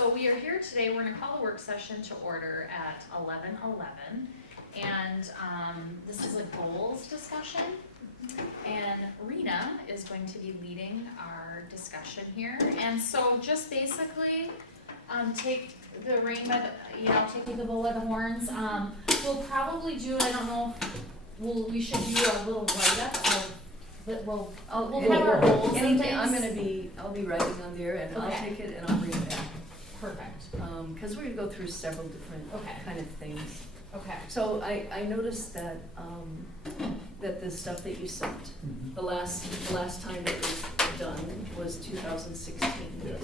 So we are here today, we're gonna call the work session to order at 11:11. And this is a goals discussion. And Rena is going to be leading our discussion here. And so just basically, take the rein by the, take the bull by the horns. We'll probably do, I don't know, we should do a little write-up of, but we'll have our goals and Anything, things. I'll be writing on there and I'll Okay. take it and I'll bring it back. Perfect. Cause we're gonna go through several different Okay. kind of things. Okay. So I noticed that, that the stuff that you sent, the last time it was done was 2016. Yes.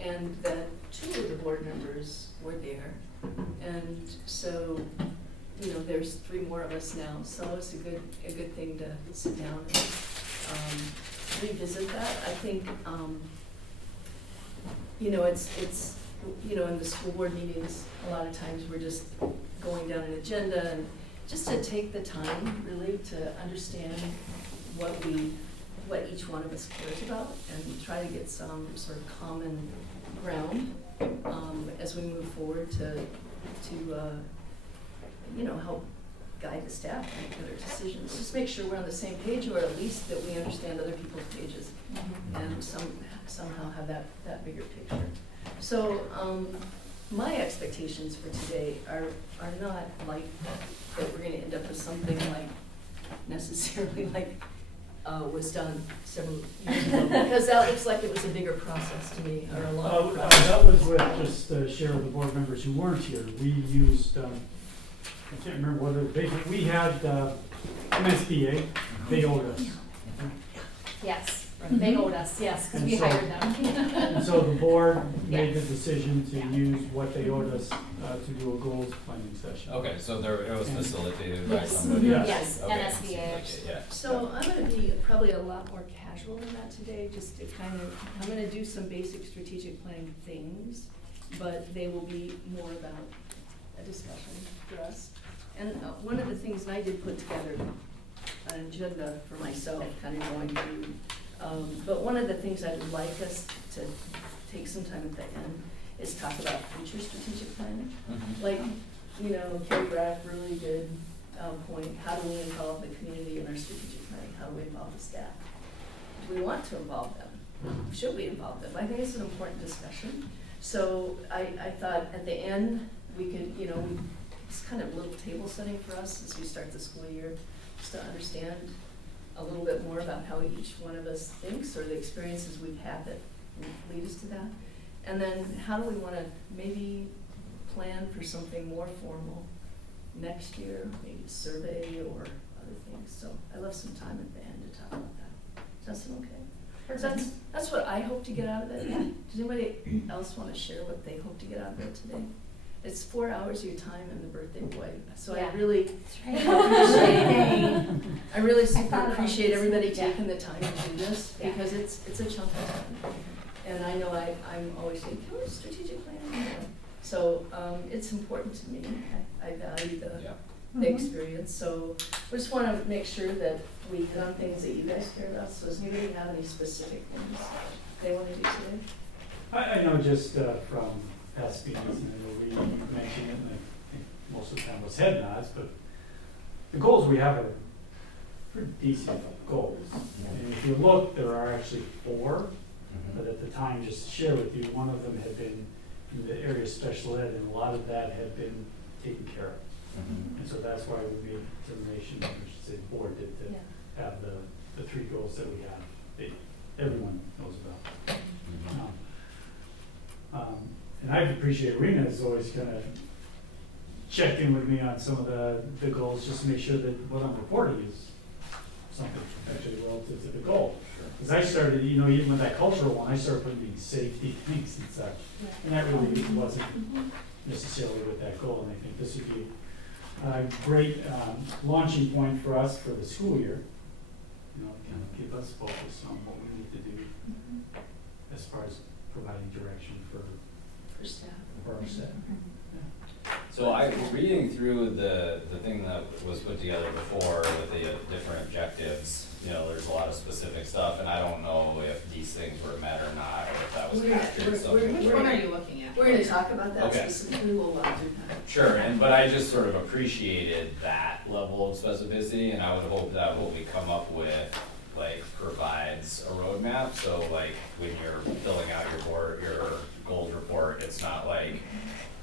And that two of the board members were there. And so, there's 3 more of us now, so it's a good thing to sit down and revisit that. I think, it's in the school board meetings, a lot of times we're just going down an agenda and just to take the time really to understand what each one of us cares about and try to get some sort of common ground as we move forward to help guide the staff and make better decisions. Just make sure we're on the same page, or at least that we understand other people's pages and somehow have that bigger picture. So my expectations for today are not like that we're gonna end up with something like necessarily like was done several years ago, because that looks like it was a bigger process to me, or a long process. That was with just share with the board members who weren't here. We used, I can't remember whether, we had MSBA, they owed us. Yes, they owed us, yes, because we And so- hired them. And so the board made the Yeah. decision to Yeah. use what they owed us to do a goals planning session. Okay, so it was facilitated by Yes. somebody. Yes. Yes, Okay. NSBA. Yeah. So I'm gonna be probably a lot more casual than that today, just to I'm gonna do some basic strategic planning things, but they will be more about a discussion for us. And one of the things, and I did put together an agenda for myself, kind of going through, but one of the things I would like us to take some time at the end is talk about future strategic planning. Mhm. Like, Carrie Brack, really good point, how do we involve the community in our strategic planning? How do we involve the staff? Do we want to involve them? Should we involve them? I think it's an important discussion. So I thought at the end, we could, it's kind of a little table setting for us as we start the school year, just to understand a little bit more about how each one of us thinks, or the experiences we've had that lead us to that. And then how do we want to maybe plan for something more formal next year, maybe a survey or other things. So I left some time at the end to talk about that. Does that sound okay? So that's what I hope to get out of it. Does anybody else want to share what they hope to get out of it today? It's 4 hours of your time and the birthday boy. So Yeah. I really That's super thought about appreciate this. everybody Yeah. taking the time to do this, Yeah. because it's a chunk of time. And I know I'm always saying, can we strategic planning? So it's important to me. I value Yeah. the experience. So we just want to make sure that we hit on things that you guys care about. So does anybody have any specific things they want to do today? I know just from past meetings, and I know we mentioned it, and I think most of the time was head nods, but the goals we have are pretty decent goals. And if you look, there are actually 4, but at the time, just to share with you, one of them had been in the area of special ed, and a lot of that had been taken care of. Mhm. And so that's why we made the determination, I should say the board did, to have the 3 goals that we have, that everyone knows about. Mhm. And I appreciate Rena is always kind of checked in with me on some of the goals, just to make sure that what I'm reporting is something actually relative to the goal. Because I started, even with that cultural one, I started putting these safety things and such. And that really wasn't necessarily with that goal, and I think this would be a great launching point for us for the school year. Kind of keep us focused on what we need to do as far as providing direction for staff. our staff. So I was reading through the thing that was put together before with the different objectives. There's a lot of specific stuff, and I don't know if these things were met or not, or if that was captured. Which Which one are you looking at? We're We're gonna talk about that Okay. specifically, we'll walk through that. Sure, but I just sort of appreciated that level of specificity, and I would hope that what we come up with, like, provides a roadmap, so like, when you're filling out your goals report, it's not like,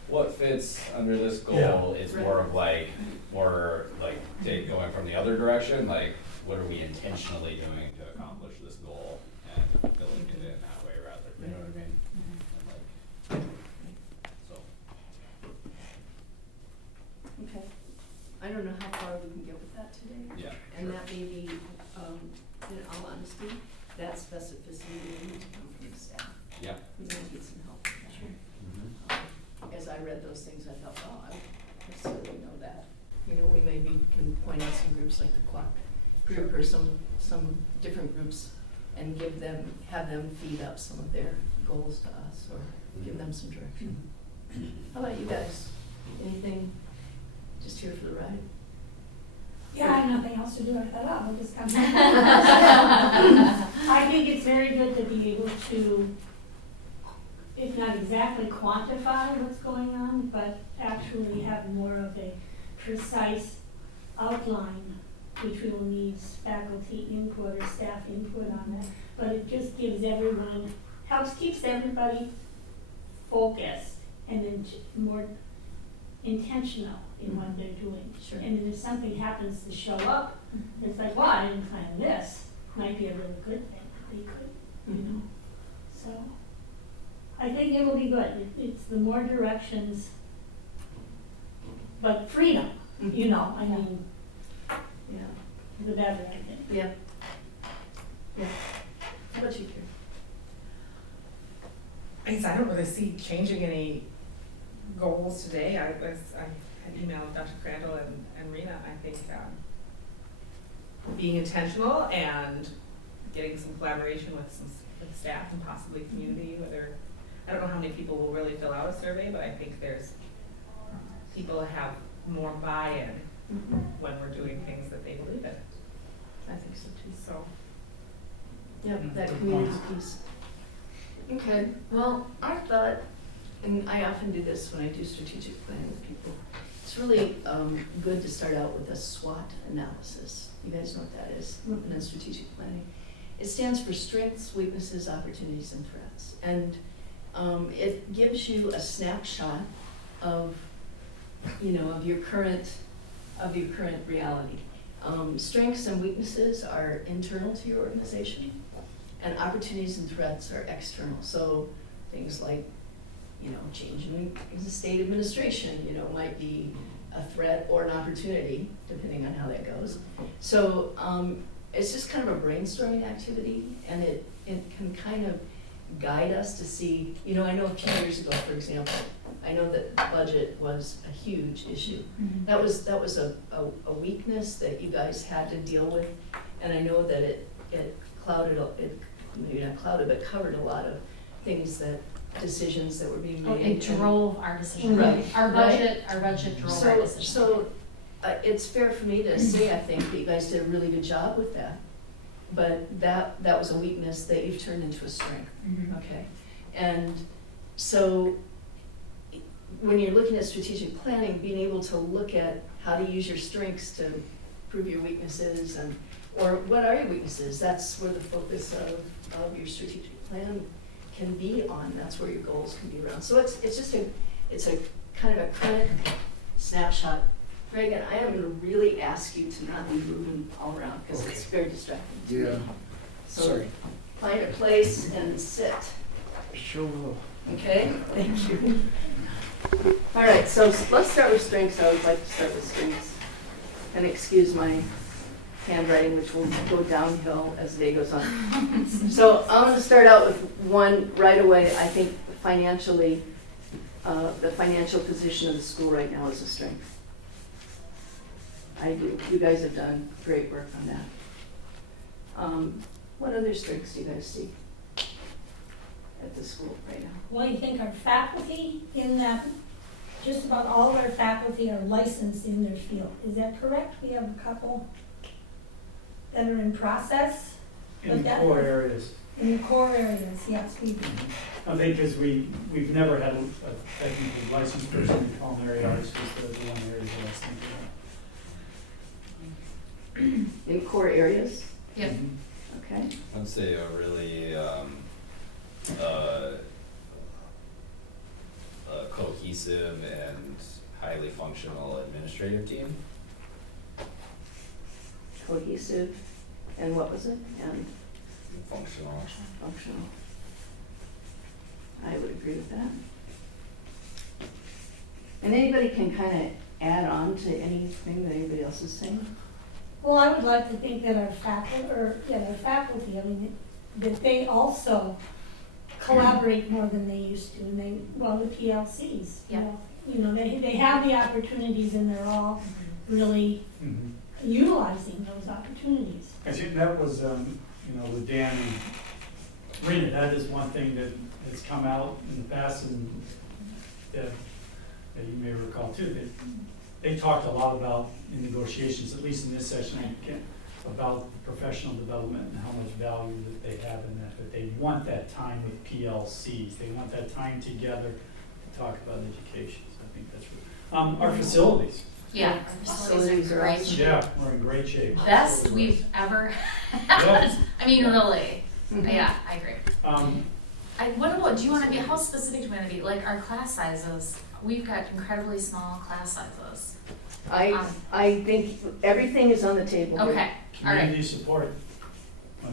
what fits under this goal, it's more of like, going from the other direction, like, what are we intentionally doing to accomplish this goal, and filling it in that way rather, you know what I mean? And like, so. Okay. I don't know how far we can get with that today. Yeah, And sure. that may be, in all honesty, that specificity will need to come from the staff. Yeah. We might need some help with that. As I read those things, I thought, oh, I don't necessarily know that. You know, we maybe can point out some groups like the Quack group or some different groups and have them feed up some of their goals to us or give them some direction. How about you guys? Anything, just here for the ride? Yeah, I have nothing else to do. I thought, oh, I'll just come. I think it's very good to be able to, if not exactly quantify what's going on, but actually have more of a precise outline, which will need faculty input or staff input on that. But it just gives everyone, keeps everybody focused and then more intentional in what they're doing. Sure. And then if something happens to show up, it's like, well, I didn't plan this. Might be a really good thing. Be good, you know. So I think it will be good. It's the more directions, but freedom. You know, I mean, Yeah. the better, I think. Yeah. Yeah. How about you, Karen? I guess I don't really see changing any goals today. I had emailed Dr. Crandall and Rena, I think, being intentional and getting some collaboration with staff and possibly community, I don't know how many people will really fill out a survey, but I think there's people have more buy-in when we're doing things that they believe in. I think so too. So, Yeah, that Good community point. piece. Okay, well, I thought, and I often do this when I do strategic planning with people, it's really good to start out with a SWOT analysis. You guys know what that is, in strategic planning. It stands for strengths, weaknesses, opportunities, and threats. And it gives you a snapshot of, of your current reality. Strengths and weaknesses are internal to your organization, and opportunities and threats are external. So things like, changing the state administration, might be a threat or an opportunity, depending on how that goes. So it's just kind of a brainstorming activity, and it can kind of guide us to see, I know a few years ago, for example, I know that budget was a huge issue. That was a weakness that you guys had to deal with, and I know that it clouded, maybe not clouded, but covered a lot of things decisions that were being made. It drove our decision. Right. Our budget drove our decision. So it's fair for me to say, I think, that you guys did a really good job with that. But that was a weakness that you've turned into a strength, okay? And so when you're looking at strategic planning, being able to look at how to use your strengths to prove your weaknesses, or what are your weaknesses? That's where the focus of your strategic plan can be on. That's where your goals can be around. So it's a kind of a current snapshot. Greg, and I am going to really ask you to not be moving all around because it's very distracting. Yeah, So sorry. find a place and sit. Sure will. Okay? Thank you. All right, so let's start with strengths. I would like to start with strengths. And excuse my handwriting, which will go downhill as the day goes on. So I'm going to start out with one right away. I think financially, the financial position of the school right now is a strength. I do. You guys have done great work on that. What other strengths do you guys see at the school right now? Well, you think our faculty in that, just about all of our faculty are licensed in their field. Is that correct? We have a couple that are in process. In core areas. In the core areas, yes, we do. I think because we've never had a technically licensed person in culinary arts, just the one area that I was thinking of. In core areas, Yep. Mhm. okay? I'd say a really, cohesive and highly functional administrative team. Cohesive, and what was it? And Functional. functional. I would agree with that. And anybody can kind of add on to anything that anybody else is saying? Well, I would like to think that our faculty, I mean, that they also collaborate more than they used to, and the PLCs, Yeah. they have the opportunities and they're all really Mhm. utilizing those opportunities. I think that was, with Dan and Rena, that is one thing that has come out in the past and that you may recall too, that they talked a lot about in negotiations, at least in this session, about professional development and how much value that they have in that they want that time with PLCs, they want that time together to talk about education, so I think that's really, our facilities, Yeah, our facilities are great. Facilities yeah, we're in great shape. Best we've ever Yeah. had. I mean, really. Mhm. Yeah, I agree. Um, What about, do you wanna be, how specific do you wanna be? Like our class sizes, we've got incredibly small class sizes. I think everything is on the table here. Okay, all right. community support,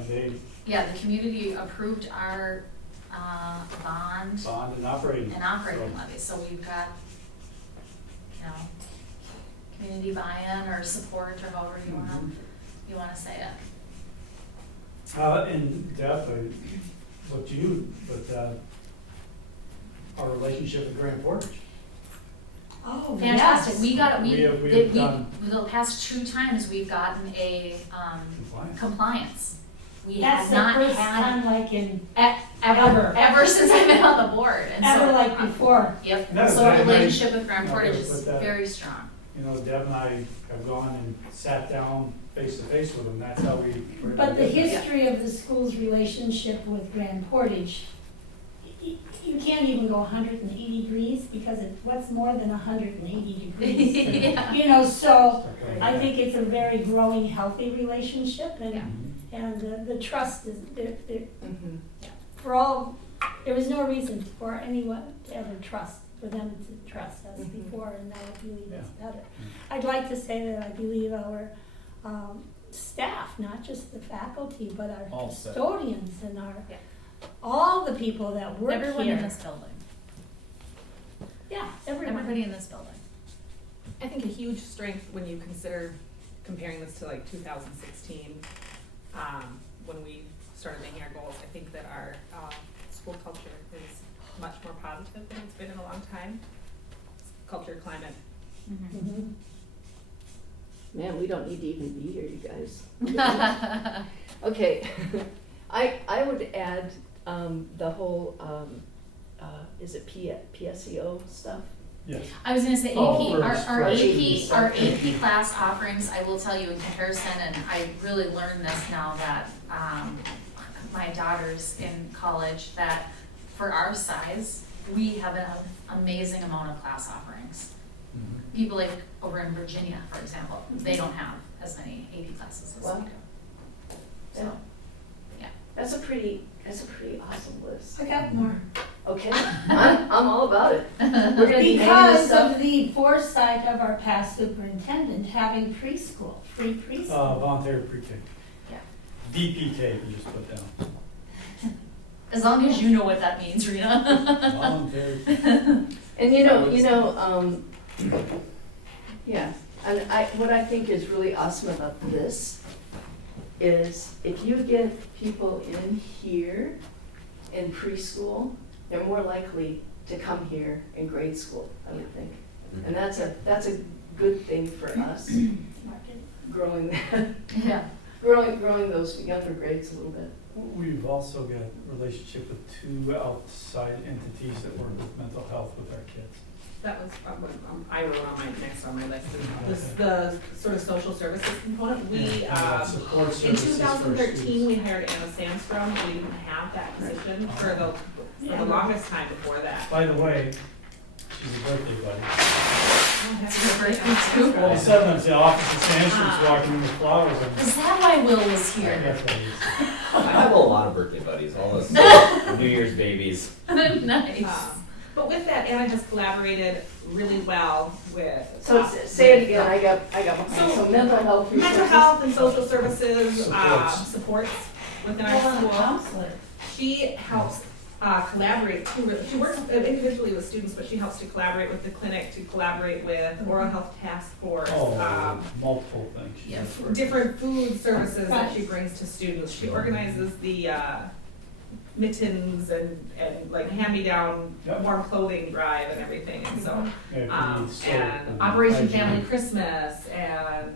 they Yeah, the community approved our, bond bond and operating. and operating levy, so we've got, community buy-in or support or however you wanna say it. And Deb, our relationship with Grand Portage. Oh, Fantastic, yes. we got, We have done- the past 2 times, we've gotten a, Compliance. compliance. We That's have the not first had, time like in, ever since I've been on the board, and so. ever like before. Yep, No, so our I- relationship with Grand no, Portage but is that- very strong. Deb and I have gone and sat down face to face with them, that's how we. were able But to the get that. history of the school's relationship with Grand Portage, you can't even go 180 degrees because what's more than 180 degrees? Yeah. So Okay. I think it's a very growing, healthy relationship Yeah. Mhm. the trust is, Mhm. for all, there was no reason for anyone to ever trust, for them to trust us Mhm. before, and now I believe it's Yeah. better. I'd like to say that I believe our staff, not just the faculty, but our All staff. custodians and Yeah. all the people that work here. Everyone in this building, Yeah, everyone. everybody in this building. I think a huge strength when you consider comparing this to like 2016, when we started making our goals, I think that our school culture is much more positive than it's been in a long time. Culture, climate. Mhm. Man, we don't need to even be here, you guys. Okay, I would add, the whole, is it PSEO stuff? Yes. I was gonna say Oh, AP, our for our AP class offerings, I will tell you in comparison, and I really learned this now that, my daughter's in college, that for our size, we have an amazing amount of class offerings. Mhm. People like over in Virginia, for example, they don't have as many AP classes as we Wow. do. Yeah. So, yeah. That's a pretty awesome list. I got more. Okay, I'm all about it. We're gonna be naming this Because stuff. of the foresight of our past superintendent having preschool, free preschool. Voluntary pre-K. Yeah. VPK, we just put down. As long as you know what that means, Rena. Voluntary. And yeah, and what I think is really awesome about this is if you get people in here in preschool, they're more likely to come here in grade school, I would think. And that's a good thing for us, growing that, Yeah. growing those younger grades a little bit. We've also got a relationship with 2 outside entities that work with mental health with our kids. That was, I wrote on my, next on my list, is the sort of social services component. We, Support in services for 2013, students. we hired Anna Sandstrom, we didn't have that position for the longest time before that. By the way, she's a birthday buddy. It's her birthday too. All of a sudden, I'm the office of Sandstrom's walking in with flowers and. Is that why Will was here? That's what it is. I have a lot of birthday buddies, all this New Year's babies. Nice. But with that, Anna has collaborated really well with. So say it again, I got behind, so mental health resources. Mental health and social services, Supports. supports within Well, our and a school. counselor. She helps collaborate too. She works individually with students, but she helps to collaborate with the clinic, to collaborate with oral health task force. Oh, multiple things. she Yeah. does for- Different food services that Right. she brings to students. She organizes the mittens and like hand-me-down Yep. warm clothing drive and everything, and so. Yeah, if you need soap And Operation hygiene. Family Christmas, and,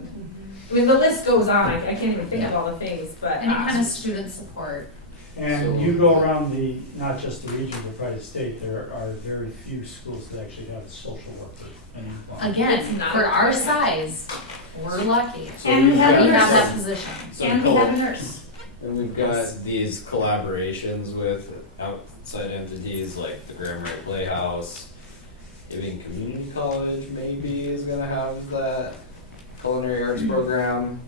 I mean, the list goes on, I can't even think of all the things, but. Any kind of student support. And you go around the, not just the region, but by the state, there are very few schools that actually have a social worker. And Again, It's not for a our requirement. size, we're lucky. So And we we've have We got- have that position. So And we cool. have a nurse. And we've got these collaborations with outside entities like the Grand Marais Playhouse. Even community college maybe is gonna have that culinary arts program.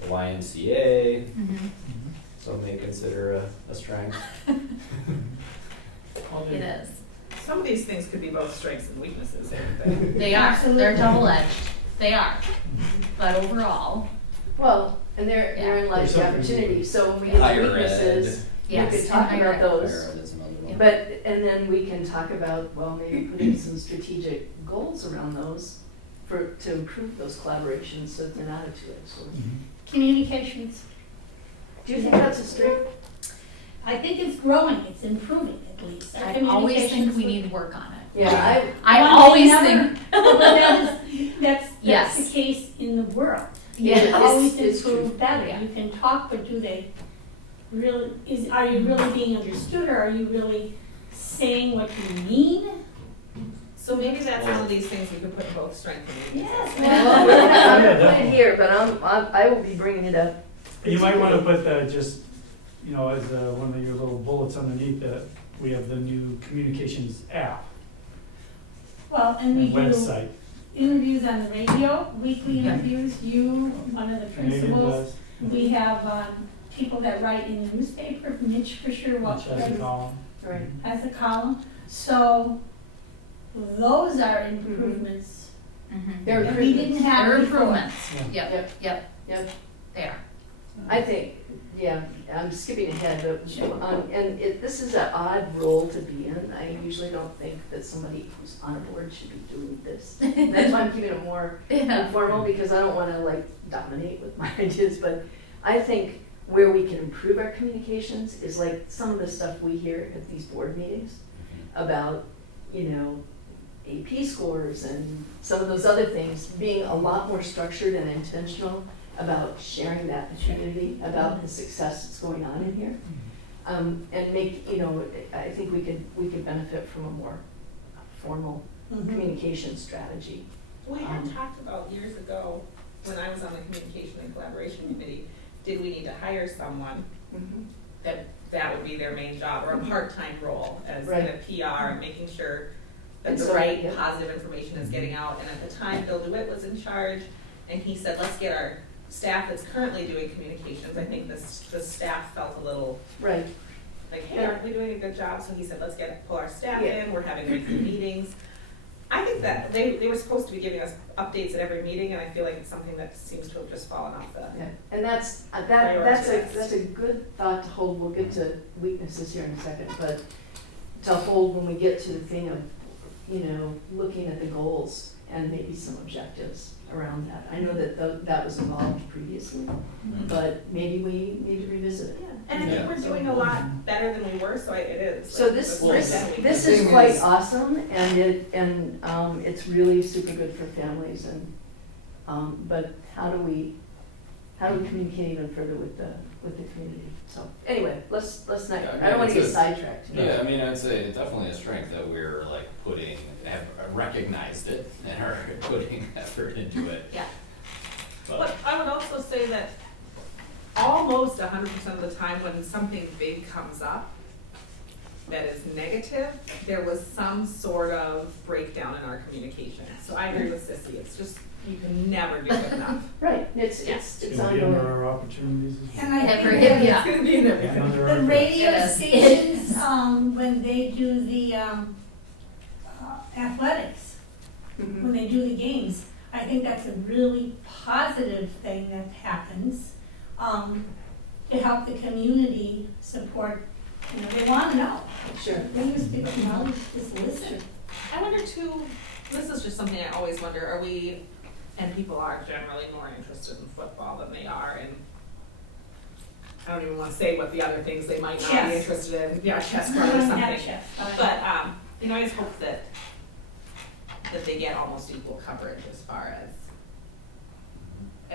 The YMCA, some may consider a strength. It is. Some of these things could be both strengths and weaknesses, aren't they? They are. Absolutely. They're double-edged. They are. But overall, Well, and therein lies the There's something- opportunity, so when we get to Higher weaknesses, we yes. could talk and about higher ed. those. Higher ed is another one. But, and then we can talk about, well, maybe putting some strategic goals around those to improve those collaborations so that they're not a two-edged sword. Communications. Do you think that's a strength? I think it's growing, it's improving at least. Our I always think communications we with- need work on it. Yeah, I One always thing think. never- But that's Yes. the case in the world. Yeah, You can always it's true. improve better. Yeah. You can talk, but do they really, are you really being understood, or are you really saying what you mean? So maybe that's one of these things we could put in both strengths and weaknesses. Yes. well, we're gonna, I'm Yeah, gonna put it definitely. here, but I will be bringing it up. You might wanna put that just, you know, as one of your little bullets underneath that, we have the new communications app Well, and we and do website. interviews on the radio, weekly Yeah. interviews, you, one of the Canadian principals. does, We have people that write in the newspaper, Mitch Fisher which has a column. Right. has a column. So those are improvements They're that we didn't improvements. have They're before. improvements. Yeah. Yep, yep, Yep. they are. I think, yeah, I'm skipping ahead, but, this is an odd role to be in. I usually don't think that somebody who's on a board should be doing this. That's why I'm keeping it more Yeah. informal, because I don't wanna like dominate with my ideas, but I think where we can improve our communications is like some of the stuff we hear at these board meetings about, you know, AP scores and some of those other things, being a lot more structured and intentional about sharing that with the community, about the success that's going on in here. And make, you know, I think we could benefit from a more formal Mhm. communication strategy. We had talked about years ago, when I was on the communication and collaboration committee, did we need to hire someone that would be their main job, or a part-time role as kind of PR and making sure that And the so, right yeah. positive information is getting out. And at the time, Bill DeWitt was in charge, and he said, let's get our staff that's currently doing communications. I think the staff felt a little Right, like, hey, aren't we doing a good job? So he said, let's pull our staff Yeah. in, we're having weekly meetings. I think that they were supposed to be giving us updates at every meeting, and I feel like it's something that seems to have just fallen off the. yeah, and that's a good thought to hold. We'll get to weaknesses here in a second, but to hold when we get to the thing of, you know, looking at the goals and maybe some objectives around that. I know that that was involved previously, but maybe we need to revisit it. And I think we're doing a lot better than we were, so it is. So like, this, the more this, that we this can is do. quite awesome, and it's really super good for families, and, but how do we how do we communicate even further with the community? So, anyway, let's not, Yeah, I I mean, don't wanna it's get a- sidetracked. Yeah, I mean, I'd say it's definitely a strength that we're like have recognized it and are putting effort into it. Yeah. But I would also say that almost 100% of the time when something big comes up that is negative, there was some sort of breakdown in our communication. So I agree with Sissy, it's just, you can never do good enough. Right, it's It's gonna be under ongoing. our opportunities. And I Every- think that yeah. It's gonna be in And everything. under the our- radio It is. stations, when they do the, athletics, Mhm. when they do the games, I think that's a really positive thing that happens, to help the community support, you know, they wanna know. Sure. They used to, you know, just listen. I wonder too, this is just something I always wonder, are we, and people are generally more interested in football than they are in, I don't even wanna say what the other things they might not be Chess. interested in, yeah, chess We club or don't something. have chefs, But, you know, I just hope that they get almost equal coverage as far as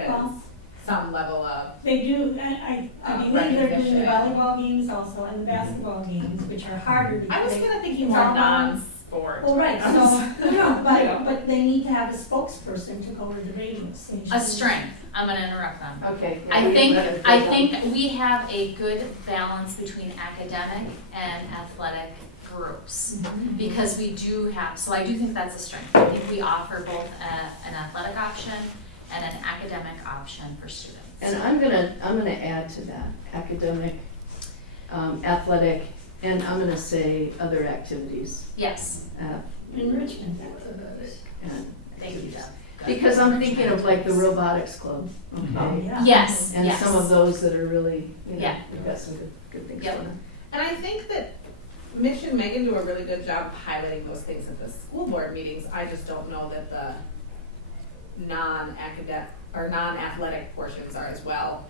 Well- some level of, They do, I believe they're doing the recognition. volleyball games also and the basketball games, which are harder because I was they- kinda thinking it's more all on- non-sport. Well, right, so, no, Yeah. but they need to have a spokesperson to go to the radio station. A strength, I'm gonna interrupt them. Okay. I we think, let it I go down. think we have a good balance between academic and athletic groups. Because we do have, so I do think that's a strength. I think we offer both an athletic option and an academic option for students. And I'm gonna add to that, academic, athletic, and I'm gonna say other activities. Yes, Enrichment. And thank you, Deb. because I'm thinking of like the robotics club, okay? Yeah. Yes, And yes. some of those that are really, you know, Yeah. we've got some good things Yep. going on. And I think that Mitch and Megan do a really good job of highlighting those things at the school board meetings. I just don't know that the non-academic or non-athletic portions are as well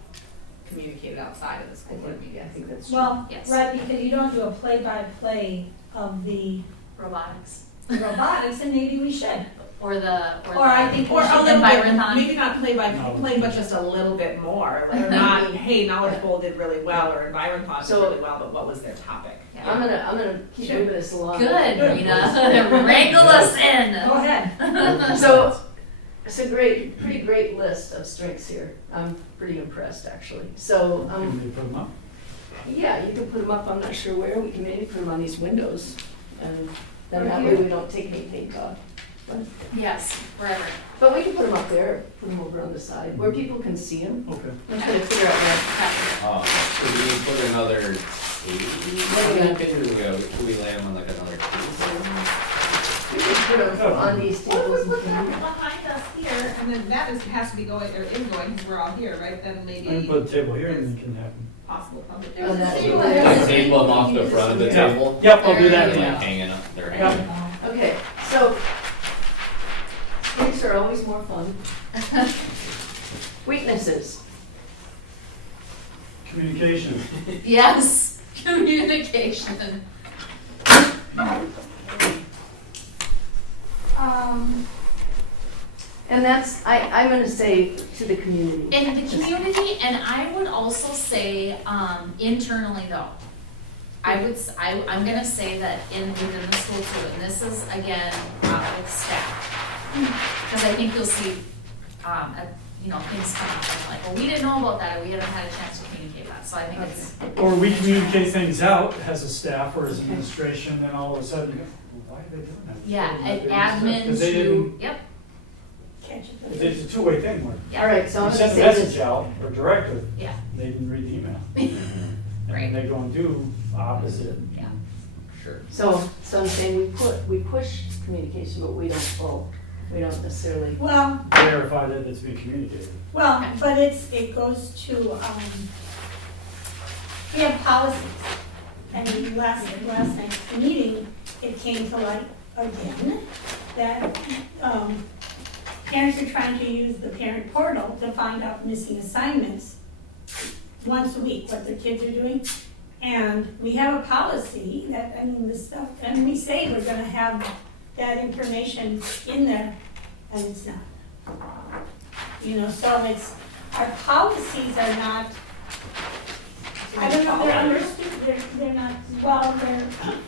communicated outside of the school board Yeah, I meetings. think that's true. Well, Yes. right, because you don't do a play-by-play of the Robotics. robotics, and maybe we should. Or the. Or I think we Or should. a little bit, Environthon. maybe not play by No. play, but just a little bit more, like not, hey, Knowledge Bowl did really well, or Environthon did So- really well, but what was their topic? Yeah. I'm gonna keep Sure. moving this along. Good, Rena. Wrangle us in. Go ahead. So, it's a pretty great list of strengths here. I'm pretty impressed, actually. So, Can we put them up? yeah, you can put them up, I'm not sure where, we can maybe put them on these windows. And then Right that way here? we don't take any paint off. Yes, wherever. But we can put them up there, put them over on the side, where people can see them. Okay. I'm trying to figure out where. Should we put another table? Should we lay them on like another table? We can put them on these What if tables we and put that things. behind us here, and then that is, has to be going, or ingoing, because we're all here, right, then I can maybe put a table here and you can have them. possible public. Oh, that's- There's a Yeah. table. Table them off the front of the Yeah. table? Yep, I'll do There that you They're now. like hanging up, they're Yeah. hanging. Okay, so, strengths are always more fun. Weaknesses. Communication. Yes, communication. And that's, I'm gonna say to the community. In the community, and I would also say, internally though. I'm gonna say that within the school too, and this is again, with staff. Cause I think you'll see, things come up and like, well, we didn't know about that, or we haven't had a chance to communicate that, so I think it's. Or we communicate things out as a staff or as administration, then all of a sudden, you go, well, why are they doing that? Yeah, Why are they an doing that? admin 'Cause they to, didn't- yep, Catch it. It's a two-way thing, where yeah. All right, so I'm you gonna send the say message this. out, or directly, Yeah, they didn't read the email. And Right. then they go and do opposite. yeah. Sure. So I'm saying we push communication, but we don't pull. We don't necessarily. Well, Verify that it's being communicated. well, but it goes to, we have policies. And last night's meeting, it came to light again, that, parents are trying to use the parent portal to find out missing assignments once a week, what their kids are doing. And we have a policy that, the stuff, and we say we're gonna have that information in there, and it's not. So it's, our policies are not, I don't know, they're understood, they're not, well,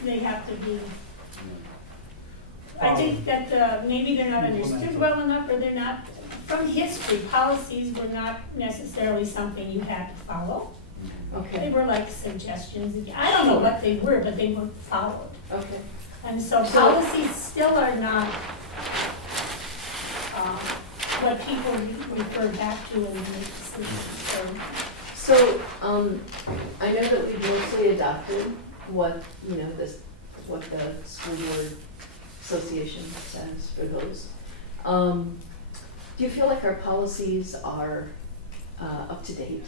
they have to be. I think that, maybe they're not understood well enough, or they're not, from history, policies were not necessarily something you had to follow. They Okay, were like suggestions, I don't know what they were, but they were followed. okay. And so policies still are not, what people refer back to and make decisions, so. So, I know that we've mostly adopted what, what the school board association says for those. Do you feel like our policies are, up to date?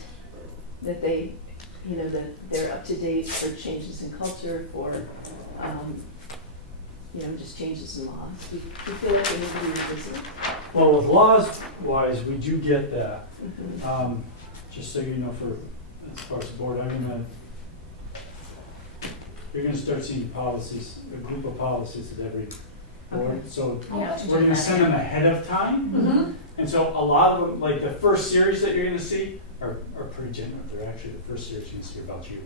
That that they're up to date for changes in culture, for, just changes in laws? Do you feel like they need to be revisited? Well, with laws wise, we do get that. Mhm. Just so you know, as far as the board, you're gonna start seeing policies, a group of policies at every board. Okay. So Yeah. we're gonna send them ahead of time. Mm-hmm. And so a lot of them, like the first series that you're gonna see are pretty genuine. They're actually, the first series you're gonna see are about you.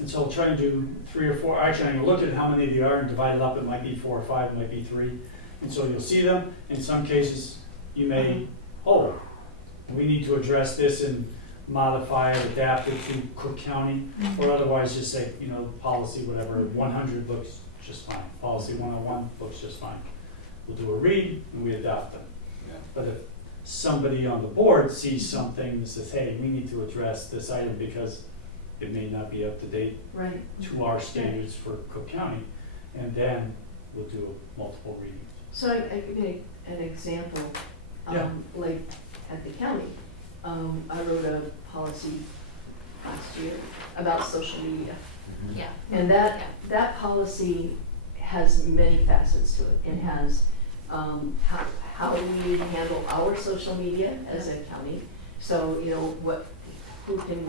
And so I'll try and do 3 or 4, actually I'm gonna look at how many there are and divide it up. It might be 4 or 5, it might be 3. And so you'll see them. In some cases, you may, we need to address this and modify it, adapt it to Cook County, or otherwise just say, policy, whatever, 100 looks just fine. Policy 101 looks just fine. We'll do a read and we adopt them. Yeah. But if somebody on the board sees something that says, hey, we need to address this item because it may not be up to date Right. to our standards for Cook County, and then we'll do multiple readings. So I give you an example, Yeah. like at the county, I wrote a policy last year about social media. Yeah. And that policy has many facets to it. It has, how we handle our social media as a county. So, who can,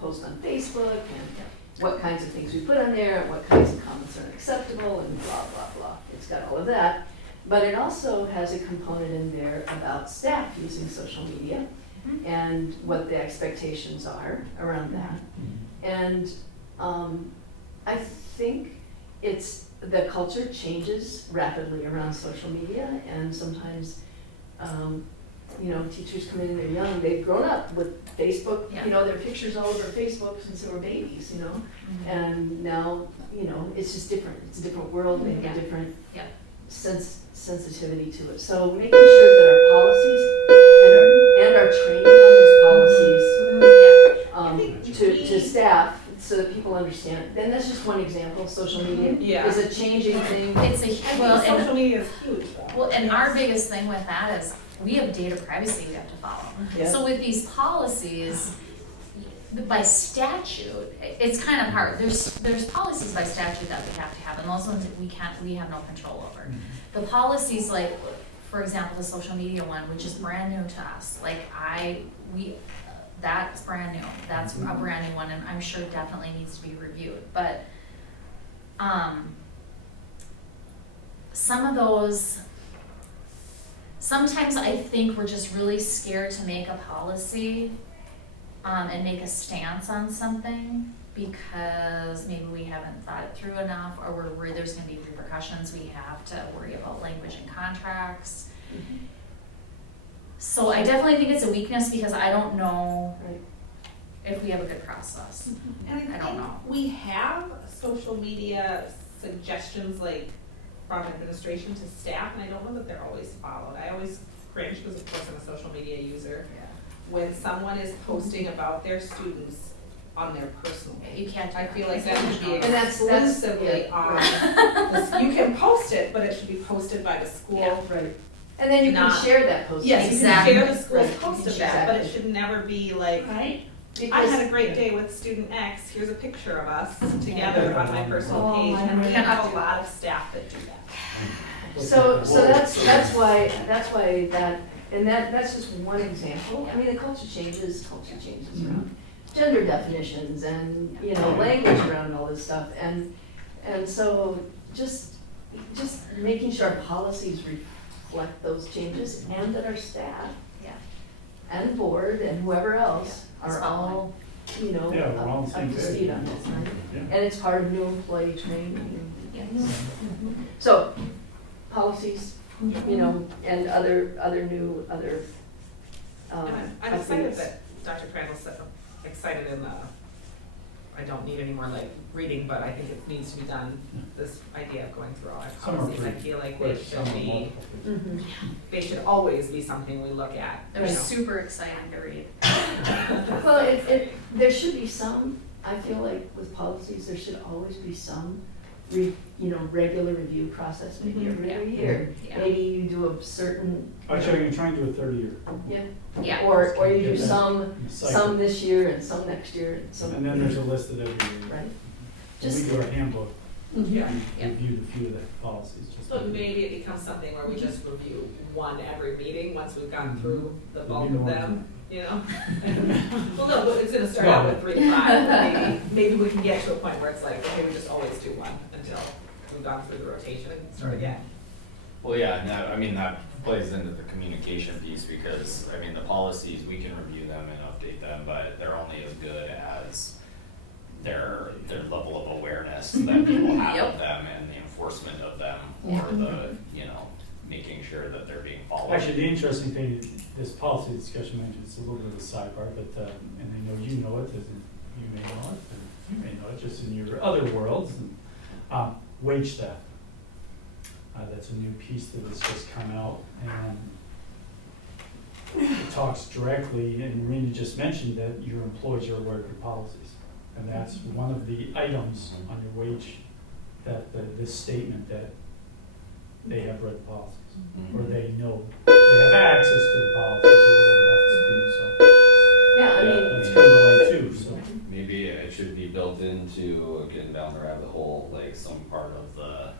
post on Facebook, and what kinds of things we put on there, and what kinds of comments are unacceptable, and blah, blah, blah. It's got all of that. But it also has a component in there about staff using social media and what the expectations are around that. And I think the culture changes rapidly around social media, and sometimes, teachers come in and they're young, they've grown up with Facebook, Yeah. their pictures all over Facebook since they were babies, and now, it's just different. It's a different world, they have Yeah. a different Yeah. sensitivity to it. So making sure that our policies and our training on those policies to staff, so that people understand. Then that's just one example. Social media Yeah. is a changing thing. It's I think well, and social media is huge though. Well, and our biggest thing with that is we have data privacy we have to follow. Yeah. So with these policies, by statute, it's kind of hard. There's policies by statute that we have to have, and those ones we have no control over. The policies, like, for example, the social media one, which is brand new to us, that's brand new. That's a brand new one, and I'm sure it definitely needs to be reviewed. But some of those, sometimes I think we're just really scared to make a policy and make a stance on something because maybe we haven't thought it through enough, or we're worried there's gonna be repercussions. We have to worry about language in contracts. So I definitely think it's a weakness because I don't know Right. if we have a good process. And I don't know. We have social media suggestions like from administration to staff, and I don't know that they're always followed. I always cringe because of course I'm a social media user. When someone is posting about their students on their personal page. You can't do I that. feel like that should be And that's- exclusively yeah, on, right. you can post it, but it should be posted by the school. Yeah. Right. And then you can Not- share that post. Yes, you can Exactly. share the school's Right. post of that, but it Exactly. should never be like, Right? I had a great day with student X, here's a picture of us together on my personal Oh, page, my and we goodness. have a lot of staff that do that. So that's why that, and that's just one example. I mean, the culture changes around gender definitions and, language around all this stuff. And so just making sure our policies reflect those changes and that our staff and board and whoever else Yeah, that's are fine. all, you know, Yeah, we're all on up the same to page. speed on this, right? Yeah. And it's part of new employee training. Yes. So, policies, you know, and other I'm excited updates. that Dr. Crandall said, excited in the, I don't need any more like reading, but I think it needs to be done, this idea of going through all our Some are policies, I pretty feel like quick, they some should are be, multiple pages. Mhm. they should always be something we look at, you They're know. super exciting to read. Well, there should be some, I feel like with policies, there should always be some regular review process, maybe Mhm. every Yeah. year. Yeah. Maybe you do a certain, Actually, I'm gonna try and do a 30-year. yeah, Yeah. or you do Get that some cycle. this year and some next year and some. And then there's a list of every year. Right. When Just- we do our handbook, Yeah. Yeah. we reviewed a few of the policies. Just So maybe it becomes something where we just review one every meeting, once we've gone through the Maybe bulk of more them, than you know? Well, no, but it's gonna start out with 3 to 5, but maybe we can get to a point where it's like, okay, we just always do one until we've gone through the rotation and start again. Well, yeah, and that, I mean, that plays into the communication piece because, I mean, the policies, we can review them and update them, but they're only as good as their level of awareness that people have Yep. of them and the enforcement of them, Yeah. or the, making sure that they're being followed. Actually, the interesting thing, this policy discussion mentioned, it's a little bit of a sidebar, but, and I know you know it, as in you may know it, and you may know it just in your other worlds, and, wage theft. That's a new piece that has just come out, and it talks directly, and Marina just mentioned that your employees are aware of your policies. And that's one of the items on your wage, this statement that they have read the policies, or they know, they have access to the policies, or whatever that's being, so. Yeah, I Yeah, mean. That's kind of the way too, so. Maybe it should be built into, getting down the rabbit hole, like some part of the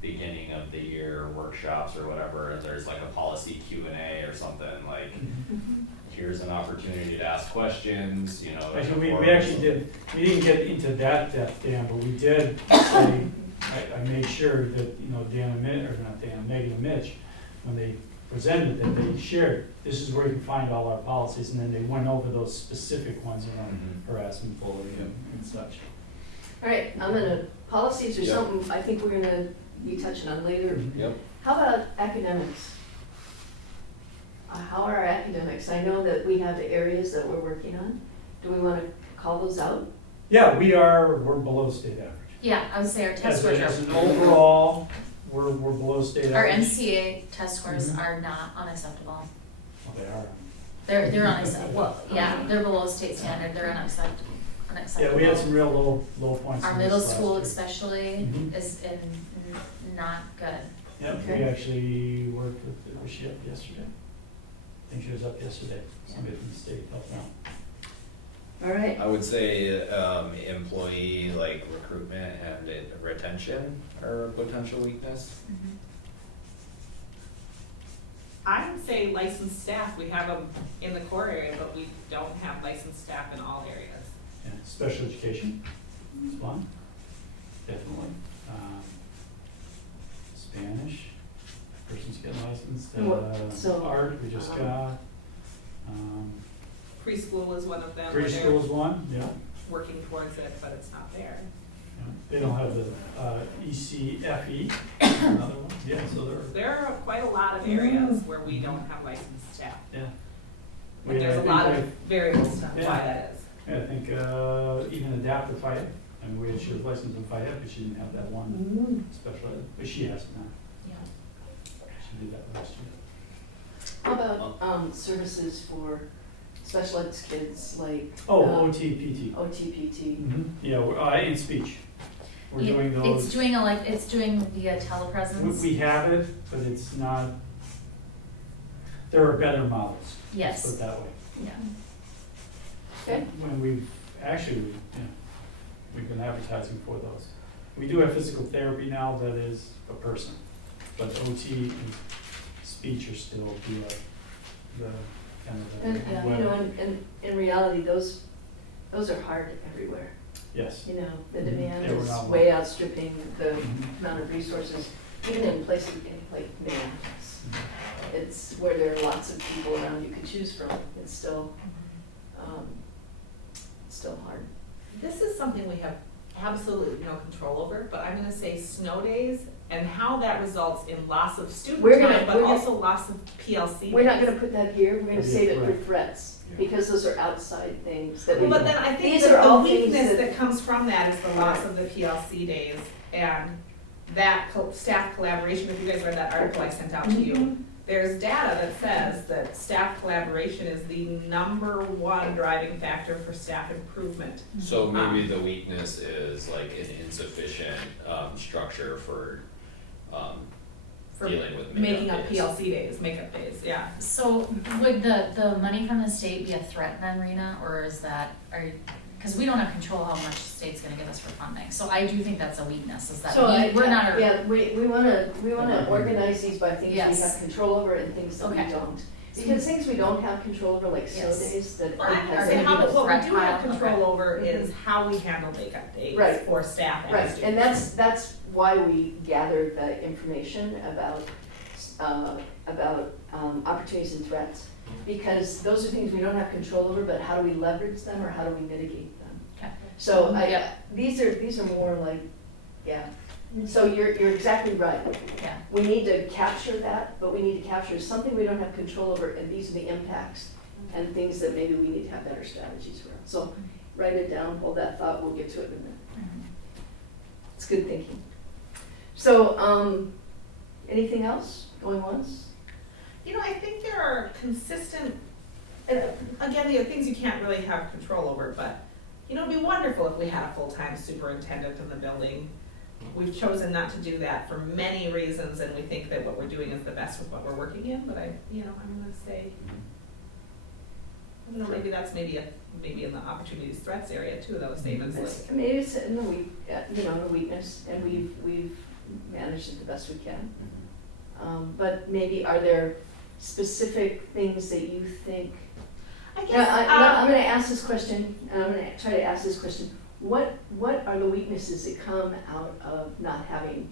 beginning of the year workshops or whatever, and there's like a policy Q&A or something, like, here's an opportunity to ask questions, Actually, we actually we didn't get into that depth, Dan, but we did say, I made sure that, Dan and Megan and Mitch, when they presented that they shared, this is where you can find all our policies, and then they went over those specific ones, harassment, bullying and such. All right, policies are Yep. something I think we're gonna be touching on later. Yep. How about academics? How are our academics? I know that we have areas that we're working on. Do we wanna call those out? Yeah, we're below state average. Yeah, I would say our test As scores an are, overall, we're below state our average. NCA test scores Mhm. are not unacceptable. Well, they are. They're unacceptable, well, yeah, they're below state standard, they're unacceptable. Yeah, we had some real low points. Our in middle this last school year. especially Mhm. is not good. Yep, we Okay. actually worked with, was she up yesterday? I think she was up yesterday, somebody from the state helped out. All right, I would say, employee recruitment and retention are a potential weakness. I would say licensed staff, we have them in the core area, but we don't have licensed staff in all areas. Yeah, special education is one, definitely. Spanish, person's getting licensed, so, art, we just got. Preschool is one of them, where they're Preschool is one, yeah. working towards it, but it's not there. Yeah. They don't have the ECFE, another one, yeah, so they're, There are quite a lot of areas where we don't have licensed staff. yeah. But there's a lot of variables to why Yeah. that is. Yeah, I think even adaptive FIAD, I mean, she was licensed in FIAD, but she didn't have that one special ed, but she has now. She did that last year. how about, services for special ed kids, like? Oh, OT, PT. OTPT. Yeah, in speech. We're Yeah, doing those. It's doing via telepresence. We have it, but it's not, there are better models. Let's put Yes, it that way. yeah. Okay. When we've been advertising for those. We do have physical therapy now that is a person, but OT and speech are still the kind of And, the. and in reality, those are hard everywhere. Yes. The Mhm. demand Yeah, we're is not way one. outstripping the Mhm. amount of resources, even in places like Minneapolis. it's where there are lots of people around you could choose from, it's still hard. This is something we have absolutely no control over, but I'm gonna say snow days and how that results in loss of student We're gonna- time, but we're gonna- also loss of PLC. We're not days. gonna put that here, we're gonna That'd be save a it for threat. threats, Yeah. because those are outside things that we. Well, but then I think These that are the all things weakness that- that comes from that is the loss of the PLC days and that staff collaboration. If you guys read that article I sent out to you, there's data that says that staff collaboration is the #1 driving factor for staff improvement. So maybe the weakness is like an insufficient, structure for, For dealing with making up days. PLC days, makeup days, yeah. So would the money from the state be a threat then, Rena, or is that, because we don't have control how much the state's gonna give us for funding, so I do think that's a weakness, is that So we're not. yeah, we wanna organize these by things we Yes. have control over and things that we Okay. don't. Because things we don't have control over, like snow Yes. days, that. Well, I'm Are gonna say gonna how, be the what threat we do have pile, control okay. over is how we handle makeup days Right. for staff and Right, students. and that's why we gathered the information about opportunities and threats. Because those are things we don't have control over, but how do we leverage them or how do we mitigate them? Okay. So Yep. these are more like, yeah, so you're exactly right. Yeah. We need to capture that, but we need to capture something we don't have control over, and these are the impacts and things that maybe we need to have better strategies for. So write it down, hold that thought, we'll get to it in a minute. It's good thinking. So, anything else going once? You know, I think there are consistent, and again, there are things you can't really have control over, but, you know, it'd be wonderful if we had a full-time superintendent in the building. We've chosen not to do that for many reasons, and we think that what we're doing is the best with what we're working in, but I'm gonna say, I don't know, maybe that's maybe in the opportunities threats area too, those statements like. Maybe it's in the in a weakness, and we've managed it the best we can. But maybe are there specific things that you think? I guess, Now, I'm gonna ask this question, and I'm gonna try to ask this question. What are the weaknesses that come out of not having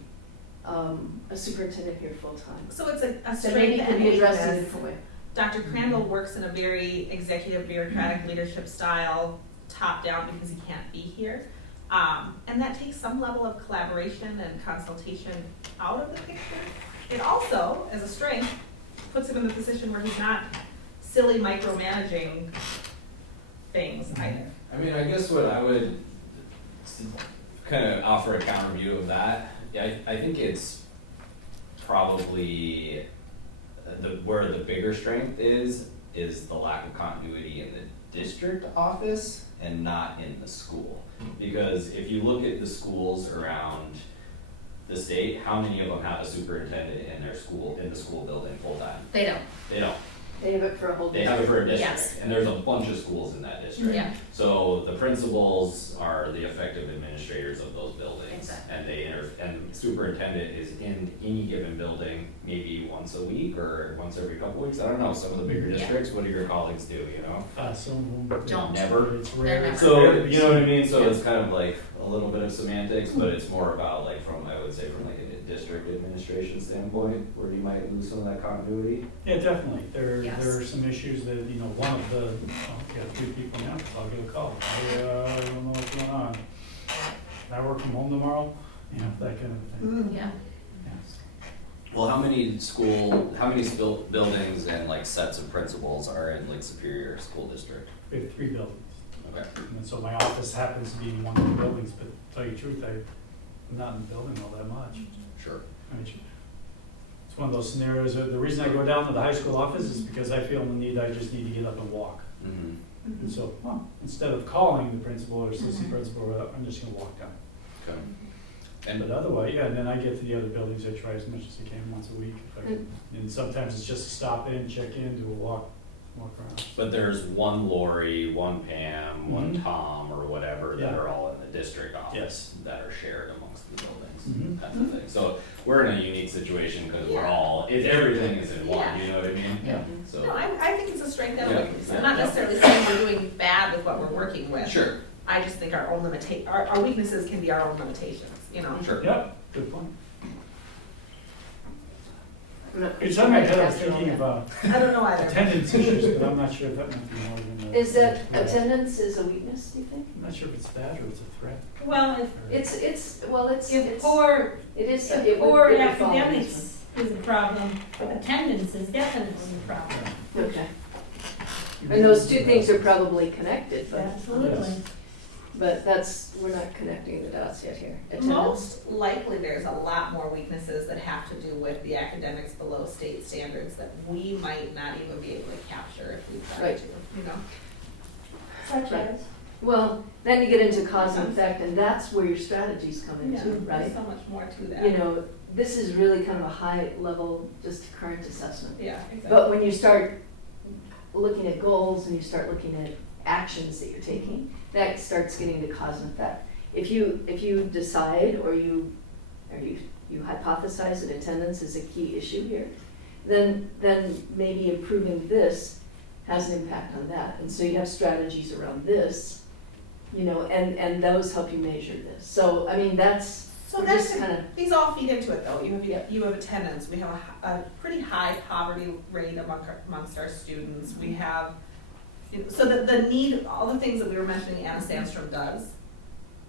a superintendent here full-time? so it's a That maybe strength could and be addressed in a weakness. different way. Dr. Crandall works in a very executive bureaucratic leadership style, top-down because he can't be here. And that takes some level of collaboration and consultation out of the picture. It also, as a strength, puts him in the position where he's not silly micromanaging things either. I mean, I guess what I would kind of offer a counter view of that, I think it's probably where the bigger strength is the lack of continuity in the district office and not in the school. Because if you look at the schools around the state, how many of them have a superintendent in their school, in the school building full time? They don't, They don't. They have it for a whole. They have it for a Yes. district, and there's a bunch of schools in that district. yeah, So the principals are the effective administrators of those buildings. Exactly. And superintendent is in any given building, maybe once a week or once every couple weeks, I don't know, some of the bigger Yeah. districts, what do your colleagues do, you know? Some of them. Don't. Never. It's They're rare. never. So, you know what I mean, so it's kind of like a little bit of semantics, but it's more about like I would say from like a district administration standpoint, where you might lose some of that continuity. Yeah, definitely. Yes. There are some issues that, one of the, got 3 people now, I'll give a call. I don't know what's going on. Can I work from home tomorrow? That kind of thing. yeah. Well, how many buildings and like sets of principals are in like Superior School District? We have 3 buildings. Okay. And so my office happens to be in one of the buildings, but to tell you the truth, I'm not in the building all that much. Sure. I mean, it's one of those scenarios, the reason I go down to the high school office is because I feel I just need to get up and walk. Mm-hmm. And so, instead of calling the principal or assistant principal, I'm just gonna walk down. Okay. But otherwise, yeah, and then I get to the other buildings, I try as much as I can once a week. If I can. And sometimes it's just to stop in, check in, do a walk around. But there's one Lori, one Pam, one Mhm. Tom, or whatever, that Yeah. are all in the district office Yes. that are shared amongst the buildings, Mhm. that type of thing. So we're in a unique situation because we're Yeah. all, everything is in one, Yeah. you know what I mean? Yeah. So. No, I think it's a strength and a Yeah. weakness. I'm not necessarily saying we're doing bad with what we're working with. Sure, I just think our own our weaknesses can be our own limitations, sure. Yep, good point. I'm not It's on my head, I was testing on thinking that. about I don't know either. attendance issues, but I'm not sure if that might be more than a. Is that threat. attendance is a weakness, do you think? I'm not sure if it's that or it's a threat. Well, It's, if poor, it is, if it would, poor it would fall in academics this is a problem, attendance is definitely a problem. one. Okay. And those two things are probably connected, Absolutely. but we're not connecting the dots yet here. Attendance. Most likely, there's a lot more weaknesses that have to do with the academics below state standards that we might not even be able to capture if we tried Right. to, you know? Such Right. as, Well, then you get into cause and effect, and that's where your strategies come Yeah, into, right? there's so much more to that. You know, this is really kind of a high level, just current assessment. Yeah, exactly. But when you start looking at goals and you start looking at actions that you're taking, that starts getting to cause and effect. If you decide or you hypothesize that attendance is a key issue here, then maybe improving this has an impact on that. And so you have strategies around this, you know, and those help you measure this. So, I mean, that's, So we're that's, just kind of, these all feed into it though. Yeah. You have attendance, we have a pretty high poverty rate amongst our students. We have, so the need, all the things that we were mentioning Anna Sandstrom does,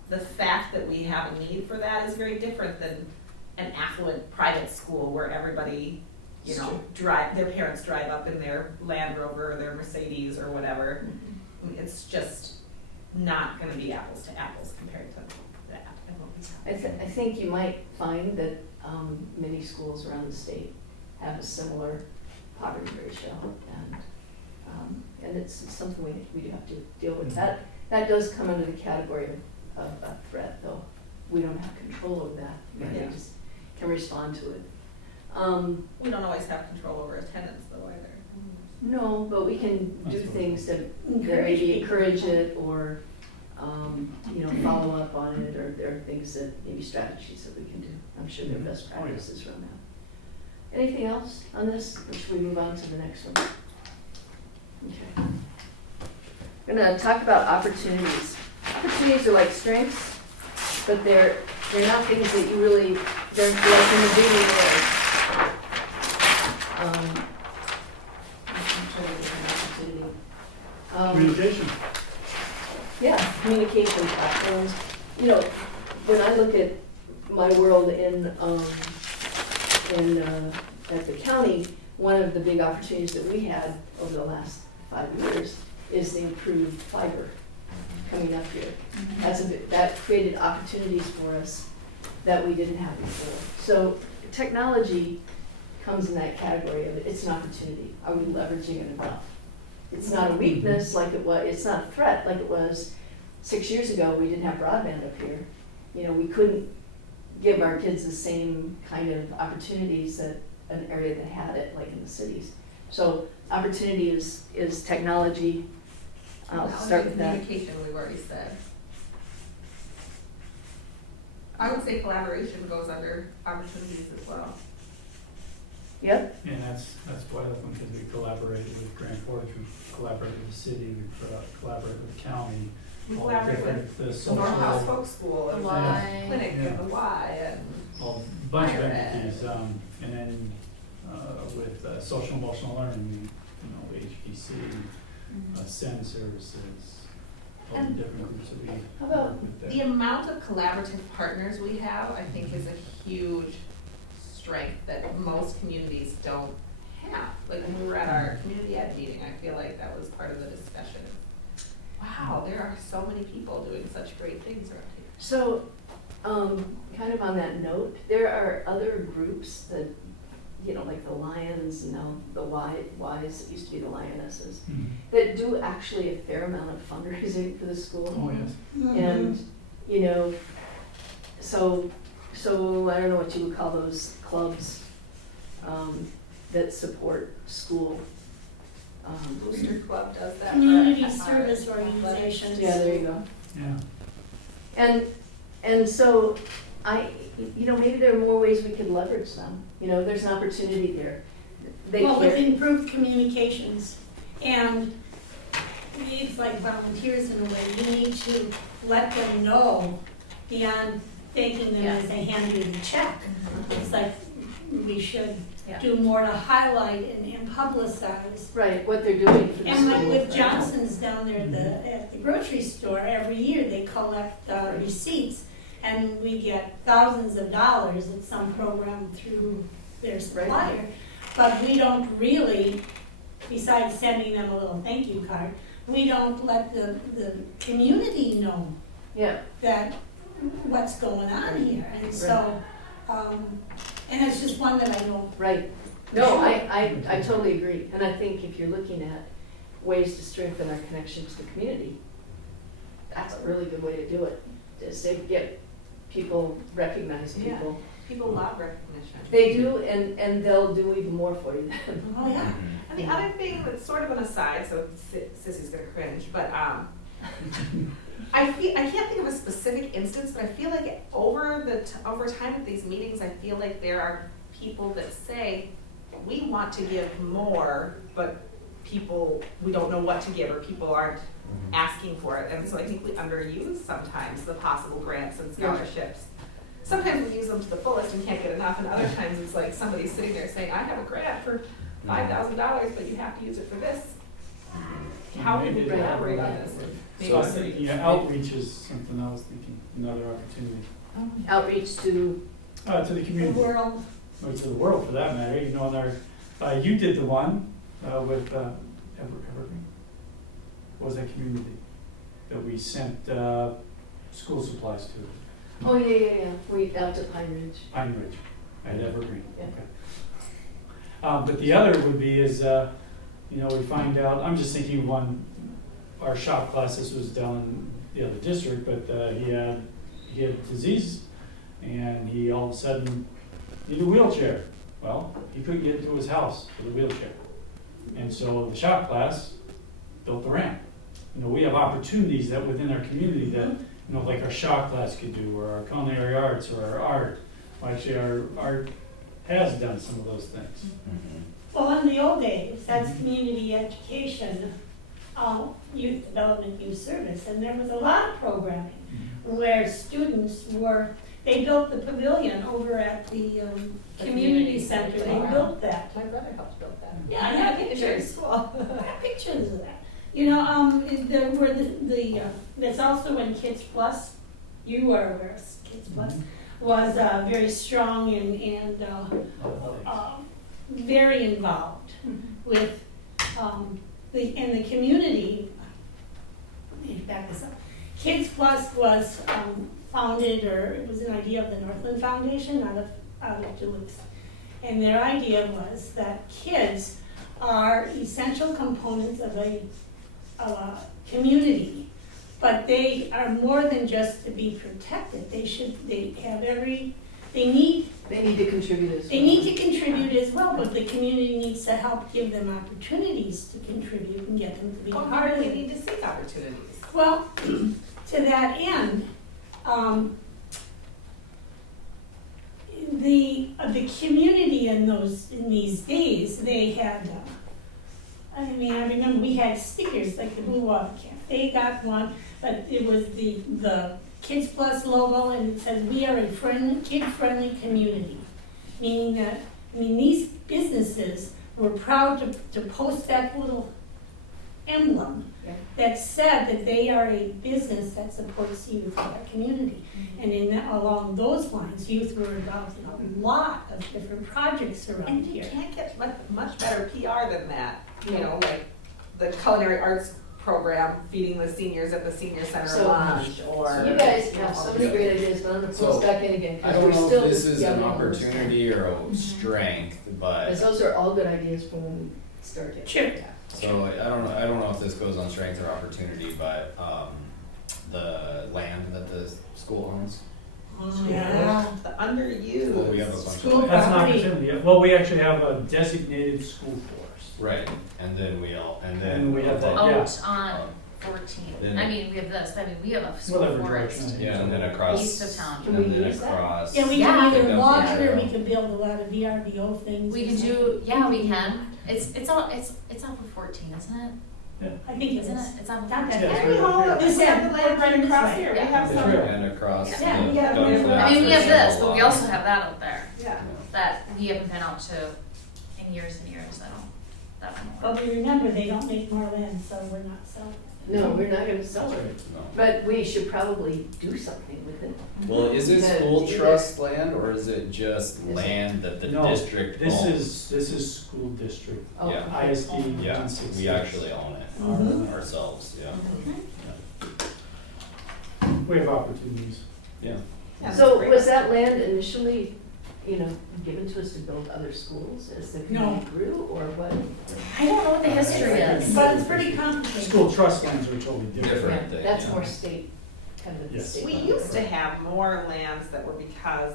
the fact that we have a need for that is very different than an affluent private school where everybody, you know, their parents drive up in their Land Rover or their Mercedes or whatever. I mean, it's just not gonna be apples to apples compared to that. and what we have. I think you might find that many schools around the state have a similar poverty ratio, and it's something we do have to deal with. That does come under the category of a threat, though. We don't have control over that. Yeah. We just can respond to it. We don't always have control over attendance though either. No, but we can do That's what- things that encourage maybe people. encourage it or, you know, follow up on it, or there are things that, maybe strategies that we can do. I'm sure there are best Oh, yeah. practices around that. Anything else on this, or should we move on to the next one? Okay. I'm gonna talk about opportunities. Opportunities are like strengths, but they're not things that you really, they're like in the daily world. I'm trying to get an opportunity. Communication. Yeah, communication platforms. You know, when I look at my world at the county, one of the big opportunities that we had over the last 5 years is the improved fiber coming up here. That created opportunities for us that we didn't have before. So technology comes in that category of it's an opportunity. Are we leveraging it enough? It's not a weakness like it was, it's not a threat like it was 6 years ago. We didn't have broadband up here. You know, we couldn't give our kids the same kind of opportunities that an area that had it, like in the cities. So opportunity is technology. I'll start with that. Communication, we've already said. I would say collaboration goes under opportunities as well. Yep, And that's one of them, because we collaborated with Grand Portage, we collaborated with the city, we collaborated with the county. We all collaborate different, the The social, Morehouse Folk School and The the Y. clinic Yeah. and the Y and. a bunch of Higher ed. entities, and then, with social emotional learning, you know, HPC, SEND services, all the And different groups that we How about work with there. The amount of collaborative partners we have, I think, is a huge strength that most communities don't have. Like when we were at our community ed meeting, I feel like that was part of the discussion. Wow, there are so many people doing such great things around here. So, kind of on that note, there are other groups that, you know, like the Lions, and now the Ys, it used to be the Lionesses, Mhm. that do actually a fair amount of fundraising for the school. Oh, yes. And, you know, so I don't know what you would call those clubs, that support school. Booster Club does that. for Community our service athletics. organizations. Yeah, there you go. Yeah. And so you know, maybe there are more ways we could leverage them. You know, there's an opportunity there. They Well, with care. improved communications, and it's like volunteers in a way, you need to let them know beyond thanking them as they hand you the check. It's like, we should Yeah. do more to highlight and publicize. Right, what they're doing for the And like school. with Johnson's down there at the grocery store, every year they collect receipts, and we get thousands of dollars at some program through their supplier. But we don't really, besides sending them a little thank you card, we don't let the community know Yeah, that what's going on here. And so, and it's just one that I know. right. No, I totally agree. And I think if you're looking at ways to strengthen our connection to the community, that's a really good way to do it. Just to get people, recognize Yeah. people. People love recognition. They do, and they'll do even more for you then. Oh, yeah. And the other thing that's sort of an aside, so Sissy's gonna cringe, but I can't think of a specific instance, but I feel like over time at these meetings, I feel like there are people that say, we want to give more, but we don't know what to give, or people aren't asking for it. And so I think we underuse sometimes the possible grants and scholarships. Sometimes we use them to the fullest and can't get enough, and other times it's like somebody's sitting there saying, I have a grant for $5,000, but you have to use it for this. How can we Maybe collaborate on this? Maybe So I somebody- think, yeah, outreach is something I was thinking, another opportunity, Outreach to, to the The community, world, or to the world for that matter, you know, and our, you did the one, with, Evergreen. What was that community that we sent, school supplies to? oh, yeah, we, out to Pine Ridge. Pine Ridge, at Evergreen, Yeah. okay. But the other would be is, you know, we find out, I'm just thinking one, our shop class, this was down in the other district, but he had disease, and he all of a sudden needed a wheelchair. Well, he couldn't get into his house with a wheelchair. And so the shop class built the ramp. You know, we have opportunities that within our community that, you know, like our shop class could do, or our culinary arts, or our art. Well, actually, our art has done some of those things. well, in the old days, that's community education, youth development, youth service, and there was a lot of programming where students they built the pavilion over at the community center, they built that. My brother helped build that. Yeah, I have pictures. School. I have pictures of that. You know, there were that's also in Kids Plus, you were aware of Kids Plus, was very strong and very involved with the community. Let me back this up. Kids Plus was founded, or it was an idea of the Northland Foundation out of Duluth. And their idea was that kids are essential components of a community, but they are more than just to be protected. They need to contribute as well. They need to contribute as well, but the community needs to help give them opportunities to contribute and get them to be Well, part of they it. need to seek opportunities. Well, to that end, the community in these days, they had, I remember we had stickers like the Blue Water Cafe got one, but it was the Kids Plus logo, and it says, we are a kid-friendly community. Meaning that, these businesses were proud to post that little emblem that said that they are a business that supports youth in our community. And along those lines, youth were involved in a lot of different projects around And you here. can't get much better PR than that, you know, like the culinary arts program feeding the seniors at the senior center So- lunch, or. You guys have so many great ideas, but I'm gonna pull us So, back in again, I because don't we're know still. if this is young an and we're- opportunity or a strength, but, Because those are all good ideas for when we start it. Sure. so I don't know if this goes on strength or opportunity, but, the land that the school owns. Yeah. The underused. Well, we have a bunch of School land. That's an property. opportunity. Well, we actually have a designated school forest. Right, and then And we have that, Out yeah. on 14. Then- We have this, we have a school Whatever forest direction. yeah, and then across. east of town. Can And we then use that? across. Yeah, we Yeah. can either Yeah. log it, or we Yeah. can build a lot of VRBO things. We or can something. do, we can. It's off of 14, isn't it? I think it Isn't is. it? It's off of Not 14. that And we hold, This we have end, the land right this across way. here, we Yeah. have That's some. right. And across. Yeah, we got done it. for I we have for this, so but we long. also have that up there. Yeah. That we haven't been out to, in years and years, I don't, that one. But we remember, they don't make more land, so we're not selling it. No, we're not gonna sell it, No. but we should probably do something with it. Well, is it No, school either. trust land or is it just Is it- land that the No, district This owns? is school district, Oh, Yeah. okay. ISD Yeah, 166. we actually own it Mhm. ourselves, yeah. We have opportunities. Yeah. Yeah, So that's great. was that land initially, given to us to build other schools as the community grew, or what? I don't know what the history is. But it's pretty complicated. School trust lands are totally different. Different. thing, That's yeah. more state, kind of the Yes. state. We level. used to have more lands that were because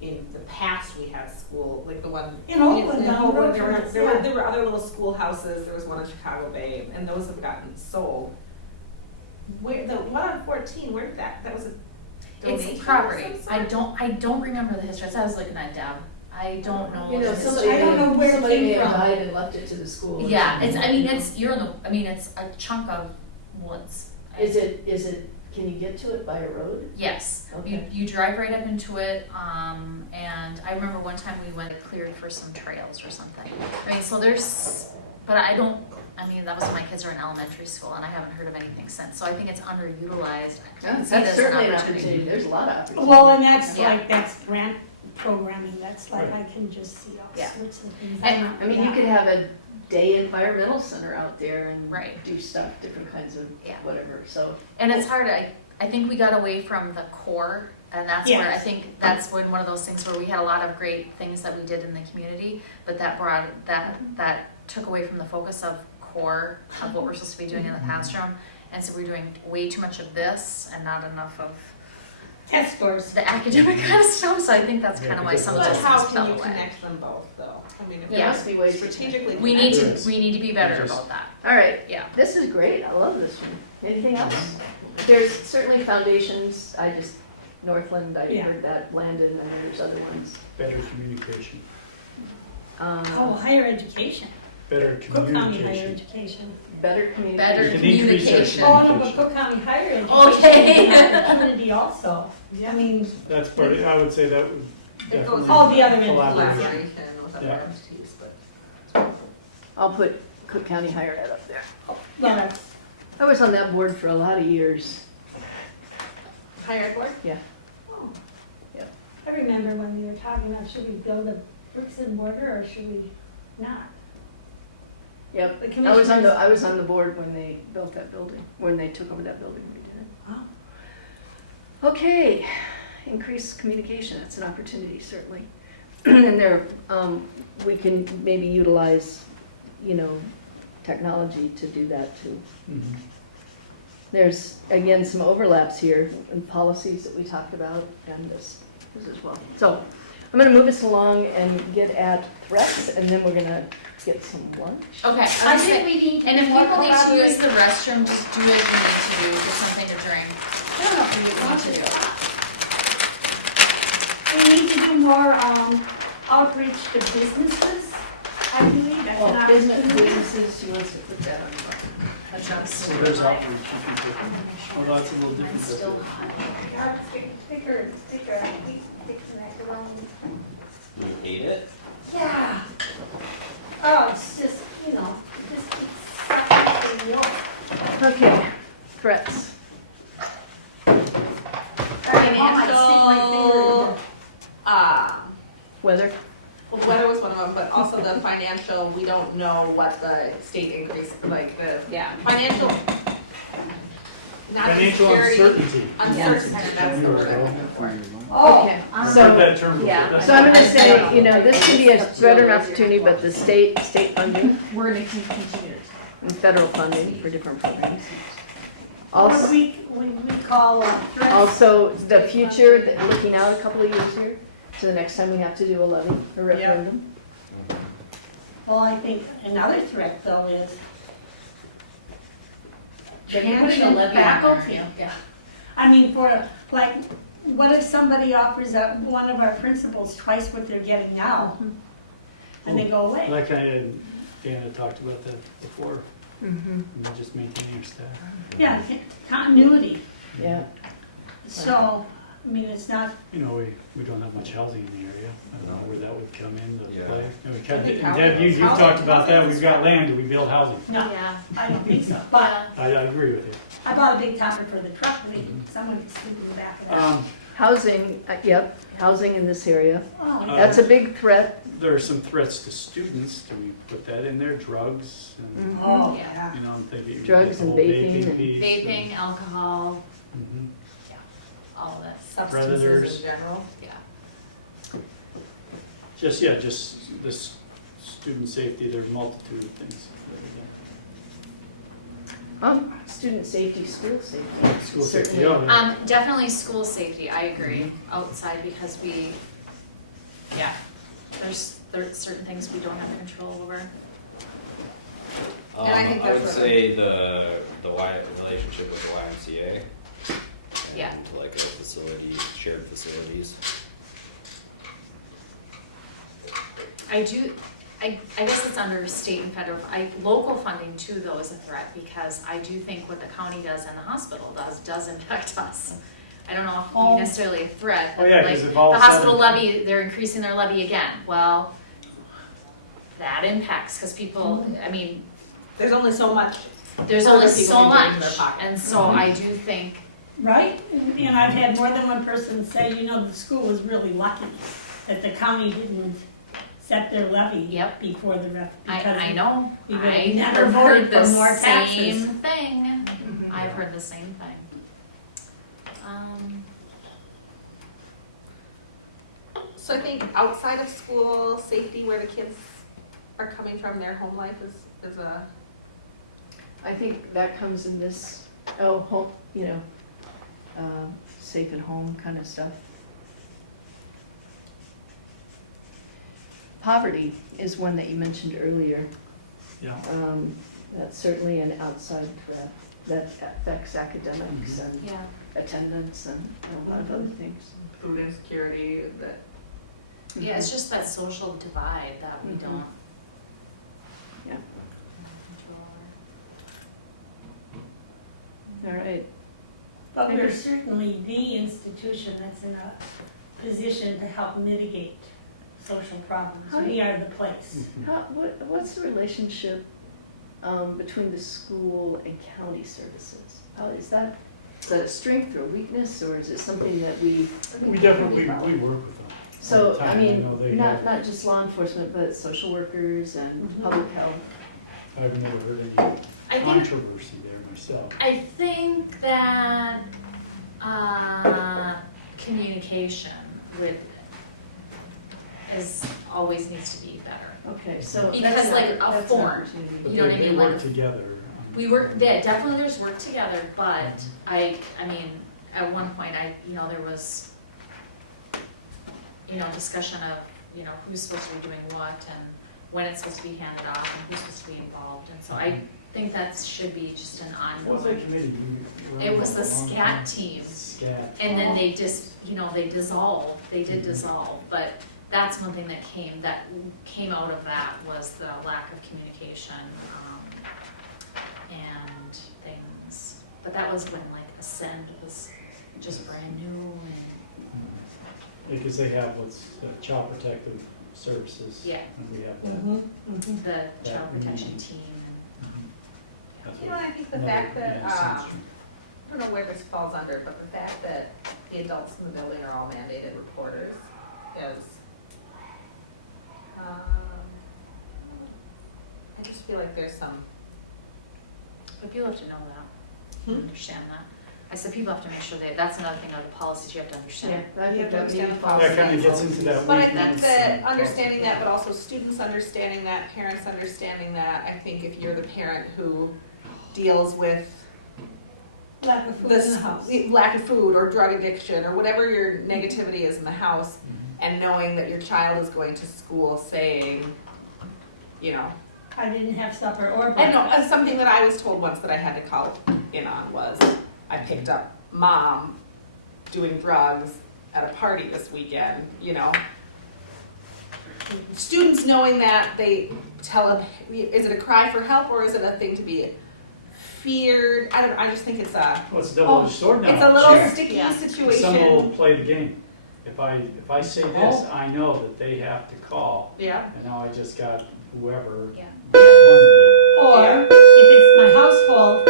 in the past we had school, like the one. In Oakland, in down the Oakland, road there from were, us, there were, yeah. there were other little schoolhouses, there was one in Chicago Bay, and those have gotten sold. Where, the one on 14, where did that was a donation It's of property. some I don't remember the history. I was looking at Deb. I don't know. You know, the somebody history. I don't know where it somebody came may have from. died and left it to the school. or Yeah, it's, something. I mean, it's a chunk of woods. Is it, can you get to it by a road? Yes, Okay. you drive right up into it, and I remember one time we went cleared for some trails or something. I mean, so but I mean, that was when my kids were in elementary school, and I haven't heard of anything since, so I think it's underutilized. I can see That's this certainly an an opportunity, there's a lot of opportunities. Well, and that's Yeah. that's grant programming, that's like, I Right. can just see all Yeah. sorts of things. And, I mean, you could have a day environmental center out there and Right. do stuff, different kinds of Yeah. whatever, so. And it's hard, I think we got away from the core, and that's where, I Yes. think that's when one of those things where we had a lot of great things that we did in the community, but that took away from the focus of core of what we're supposed to be doing in the classroom. And so we're doing way too much of this and not enough of test scores. the academic kind of stuff, so I think that's Yeah, kind of why because some of But those how things fell can you away. connect them both though? I mean, if There Yeah. must be ways to strategically. We connect need them. to be better about that, All right, yeah. this is great, I love this one. Anything else? There's certainly foundations, Northland, I Yeah. heard that, Landon, and there's other ones. Better communication, Oh, higher education, better Cook County higher communication. education. Better Better communication. You can increase our communication. Oh, no, but Cook County higher education Okay. is an opportunity also. I mean, That's part of, I would say that would It goes definitely. all the other collaboration. Collaboration with other Yeah. entities, but. I'll put Cook County Higher Ed up there. well, that's, I was on that board for a lot of years. Higher ed board? I remember when we were talking about should we build a bricks and mortar or should we not? Yep, The I commissioners. was on the board when they built that building, when they took over that building, we did it. Oh. Okay, increased communication, that's an opportunity certainly. And there, we can maybe utilize, technology to do that too. Mhm. There's, again, some overlaps here in policies that we talked about and this as well. So I'm gonna move us along and get at threats and then we're gonna get some lunch. Okay, I think we need to and be if more people need to use collaborative. the restroom, just do it, you need to do, get something to drink. I don't know if we want to do. We need to do more outreach to businesses, I believe, that's an Well, opportunity. businesses, she wants to put that on the Adjust. So there's outreach, you can put, well, that's a little different. Mine's still hot. It's getting thicker and thicker, I hate fixing that around. You hate it? Yeah. Oh, it's just, just keeps sucking more. Okay, threats. I might stick my finger in Weather? Well, weather was one of them, but also the financial, we don't know what the state increase, like the, financial. Not Financial insecurity, uncertainty. uncertainty, that's the word I'm looking for. Oh, Okay, I've so, heard that term before. yeah. That's so I'm not- gonna say, this can be a threat or an opportunity, but the state funding We're gonna continue. and federal funding for different programs. what Also, we call threats. also the future, looking out a couple of years here, to the next time we have to do a levy or referendum. Well, I think another threat though is They're putting a transient levy on faculty. there, yeah. I mean, what if somebody offers up one of our principals twice what they're getting now? And they go away? Like Dana talked about that before, Mm-hmm. and just maintaining your staff. Yeah, continuity. Yeah, So I mean, it's not, You know, we don't have much housing in the area. I don't know where that would come into Yeah. play. And we I kind think of, housing Deb, you've housing- talked about that. housing We've is got fine. land. Do we build housing? no, Yeah. I don't think so. But I agree with you. I bought a big topper for the truck, but someone needs to do the back of that. Housing, yep, housing in this area. Oh, yeah. That's a big threat. There are some threats to students. Do we put that in there? Drugs and, Oh, Yeah. yeah. you know, I'm thinking. Drugs the and whole vaping and- piece Vaping, alcohol, Mhm. all of it, Substances Predators. in general. yeah. Just this student safety, there's a multitude of things. Student safety, school safety. School safety, Certainly. yeah. Definitely school safety, I agree, outside because there's certain things we don't have control over. And I think I would that's say the relationship with the YMCA. Yeah. And like a facility, shared facilities. I guess it's under state and federal, local funding too though is a threat because I do think what the county does and the hospital does impact us. I don't know if Oh. necessarily a threat, Oh, but yeah, like 'cause if all the of a hospital sudden- levy, they're increasing their levy again. Well, that impacts, cause people, I mean, There's only so much. there's Other only people so can bring in much, their pocket. and so I do think, Right? And I've had more than one person say, you know, the school was really lucky that the county didn't set their levy Yep. before the ref. I because know, we would've I never have voted heard the for more taxes. same thing. I've heard the same thing. So I think outside of school, safety, where the kids are coming from, their home life is a, I think that comes in this, home, safe at home kind of stuff. Poverty is one that you mentioned earlier. Yeah. That's certainly an outside threat that affects academics and Yeah. attendance and a lot of other things. food insecurity, that, Yeah, it's just that social divide that we Mhm. don't. Yeah. control. All right. But we're certainly the institution that's in a position to help mitigate social problems. How do We are the place. What's the relationship between the school and county services? Is that a strength or a weakness, or is it something that we? We definitely, we work with them. So, all the I time. mean, know they not, have- not just law enforcement, but social workers and Mhm. public health. I've never heard any I think, controversy there myself. I think that, communication always needs to be better. Okay, so. Because, that's like, an- a that's an form. opportunity. But You know what I they mean, like work if- together. We work, yeah, definitely there's work together, but I mean, at one point, there was, discussion of, who's supposed to be doing what and when it's supposed to be handed off and who's supposed to be involved, and so I think that should be just an What was that ongoing. committee? You were It was on the for a long SCAT time? team, SCAT. and then they they dissolved, they did dissolve, but that's one thing that came out of that was the lack of communication, and things. But that was when like Ascend was just brand new and, Because they have what's child protective services. yeah, And we have that. Mm-hmm, mm-hmm. the child protection team That's you know, and I think the another fact that, enhanced instrument. I don't know where this falls under, but the fact that the adults in the building are all mandated reporters is, I just feel like there's some, but people have to know that, understand that. I said people have to make sure that's another thing of the policies you have to Yeah, understand. I You think have to that maybe understand the falls. That kind of gets into that but I weakness think that and- understanding that, but also students understanding that, parents understanding that, I think if you're the parent who deals with Lack of food in this the house. lack of food or drug addiction or whatever your negativity is in the house, Mhm. and knowing that your child is going to school saying, I didn't have supper or I know, breakfast. something that I was told once that I had to call in on was, I picked up mom doing drugs at a party this weekend, Students knowing that, they tell them, is it a cry for help or is it a thing to be feared, I don't know, I just think it's a, Well, it's a double-edged sword now. it's a little Sure. sticky Yeah. situation. Some will play the game. If I say this, I know that they have to call, Yeah, and now I just got whoever. Yeah. Or if it's my household,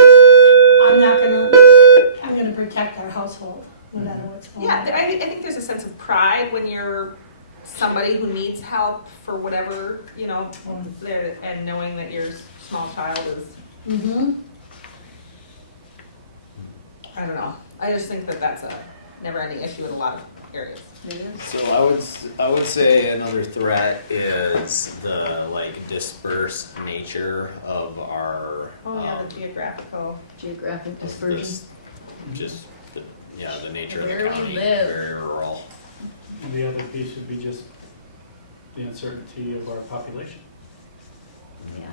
I'm gonna protect our household, no matter what's going on. yeah, I think there's a sense of pride when you're somebody who needs help for whatever, you know, and knowing that your small child is, Mm-hmm. I don't know. I just think that that's a never-ending issue in a lot of areas. So I would say another threat is the like dispersed nature of our. Oh, yeah, the geographical. Geographic dispersion. Just the, yeah, the nature of Where the we county, live. very rural. And the other piece would be just the uncertainty of our population. Yeah.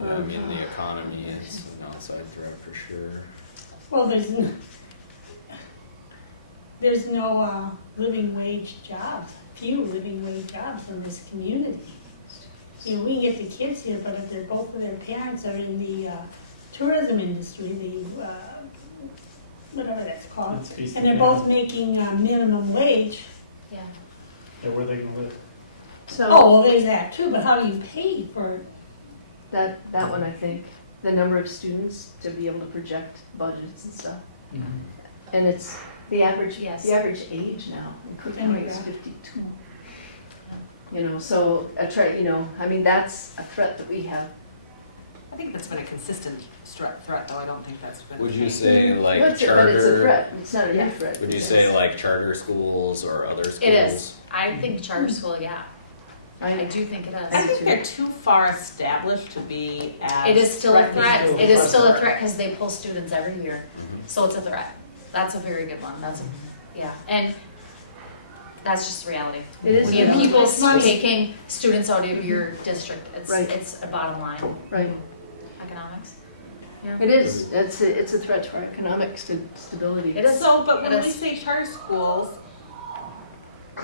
Yeah, I mean, the economy is an outside threat for sure. Well, there's no living wage jobs, few living wage jobs in this community. You know, we can get the kids here, but if they're both of their parents are in the tourism industry, the whatever that's called, That's feast and and they're famine. both making minimum wage. Yeah. Yeah, where they gonna live? So Oh, well, there's that too, but how do you pay for? that one, I think, the number of students to be able to project budgets and stuff. And it's the average, Yes. the average age now in Cook County is 52. You know, so I mean, that's a threat that we have. I think that's been a consistent threat, though. I don't think that's been. Would you say like But it's a charter? threat, it's not a Yeah. new threat. Would you say like charter schools or other schools? It is. I think charter school, yeah. I I, do think it I is. think they're too far established to be as. It is still a threat. Still It is still a threat. threat because they pull students every year. Mhm. So it's a threat. That's a very good one. That's, yeah. And that's just reality. It is When you have reality. people It's money. taking students out of your district, Right. it's a bottom line. right, Economics. it is, it's a threat to our economic stability. It is. So, but It when we is. say charter schools,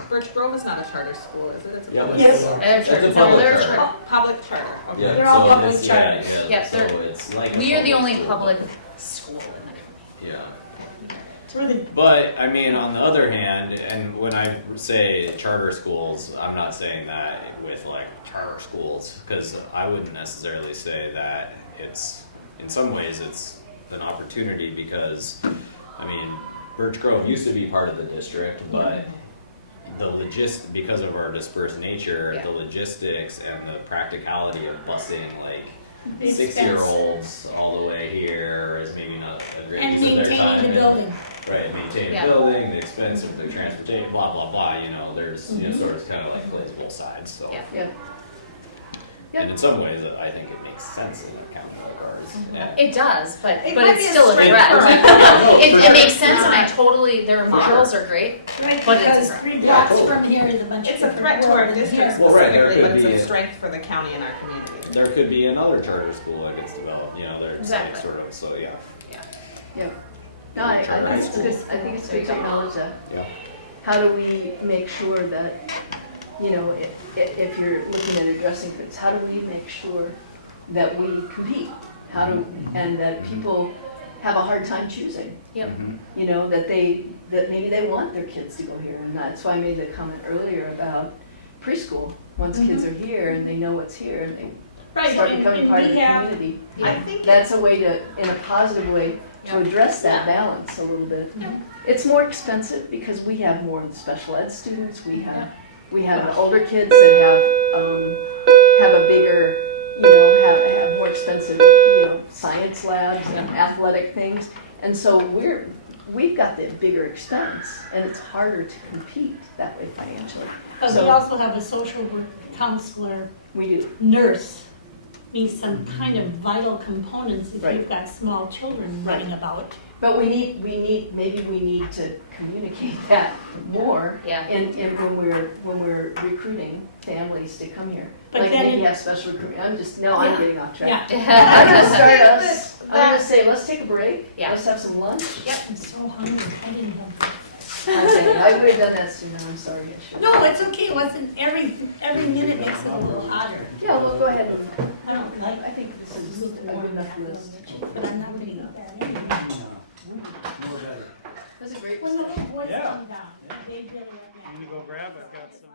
Birch Grove is not a charter school, is it? It's a Yeah, public Yes. school. They're charter. It's a No, public they're charter. charter. Oh, public charter, okay. Yeah, They're all so public it's- charters. Yep, so they're- it's like. a We are the public only school. public school in the county. Yeah. It's really But I mean, on the other hand, and when I say charter schools, I'm not saying that with like charter schools, because I wouldn't necessarily say that it's, in some ways, it's an opportunity because, I mean, Birch Grove used to be part of the district, but because of our dispersed nature, Yeah. the logistics and the practicality of busing like expensive. 6-year-olds all the way here is maybe not a great And use of their time. maintaining the building. Right, maintaining Yeah. the building, the expense of the transportation, blah, blah, blah, you know, there's, you know, Mhm. sort of kind of like plays both sides, so. Yeah. Yeah. Yep. And in some ways, I think it makes sense in a county like ours. Yeah. It does, but It but might it's be a still a strength threat. for It makes sense, and I totally, their models are great. Right, But it's a because threat. 3 Yeah, blocks totally. from here is a bunch of It's a different threat to our world than district here. Well, right, there specifically, but could it's be a strength for the county and our community. There could be another charter school that gets developed, you know, there's like Exactly. sort of, so, yeah. No, I Charter think it's good, schools. I think it's good to acknowledge that. Yeah. How do we make sure that, you know, if you're looking at addressing things, how do we make sure that we compete? And that people have a hard time choosing? Yep. Mhm. You know, that maybe they want their kids to go here, and that's why I made the comment earlier about preschool. Once kids are here and they know what's here, and they Right, start and becoming part of we the have, community. I think That's a way to, in a positive way, to address that balance a little bit. It's more expensive because we have more special ed students, we have older kids that have a bigger, you know, have more expensive, you know, science labs and athletic things. And so we've got the bigger expense, and it's harder to compete that way financially. but we So- also have a social work counselor, We do, nurse, means some kind of vital components if Right. you've got small children running about. but maybe we need to communicate that more. Yeah. And when we're recruiting families to come here, But like then maybe it- have special recruiting, I'm Yeah. getting off track. Yeah, I'm gonna start That- us, I'm gonna say, let's take a break, Yeah. let's have some lunch. I'm so hungry, I didn't have. Okay, I would have done that sooner, I'm sorry, I should. No, it's okay, it wasn't, every minute makes it a little hotter. Yeah, well, go ahead and I don't like. I think this is a good enough list. But I'm not gonna eat that anyway. No, more better. That's a great When the discussion. boys Yeah. come down, they did it. I'm gonna go grab, I've got some.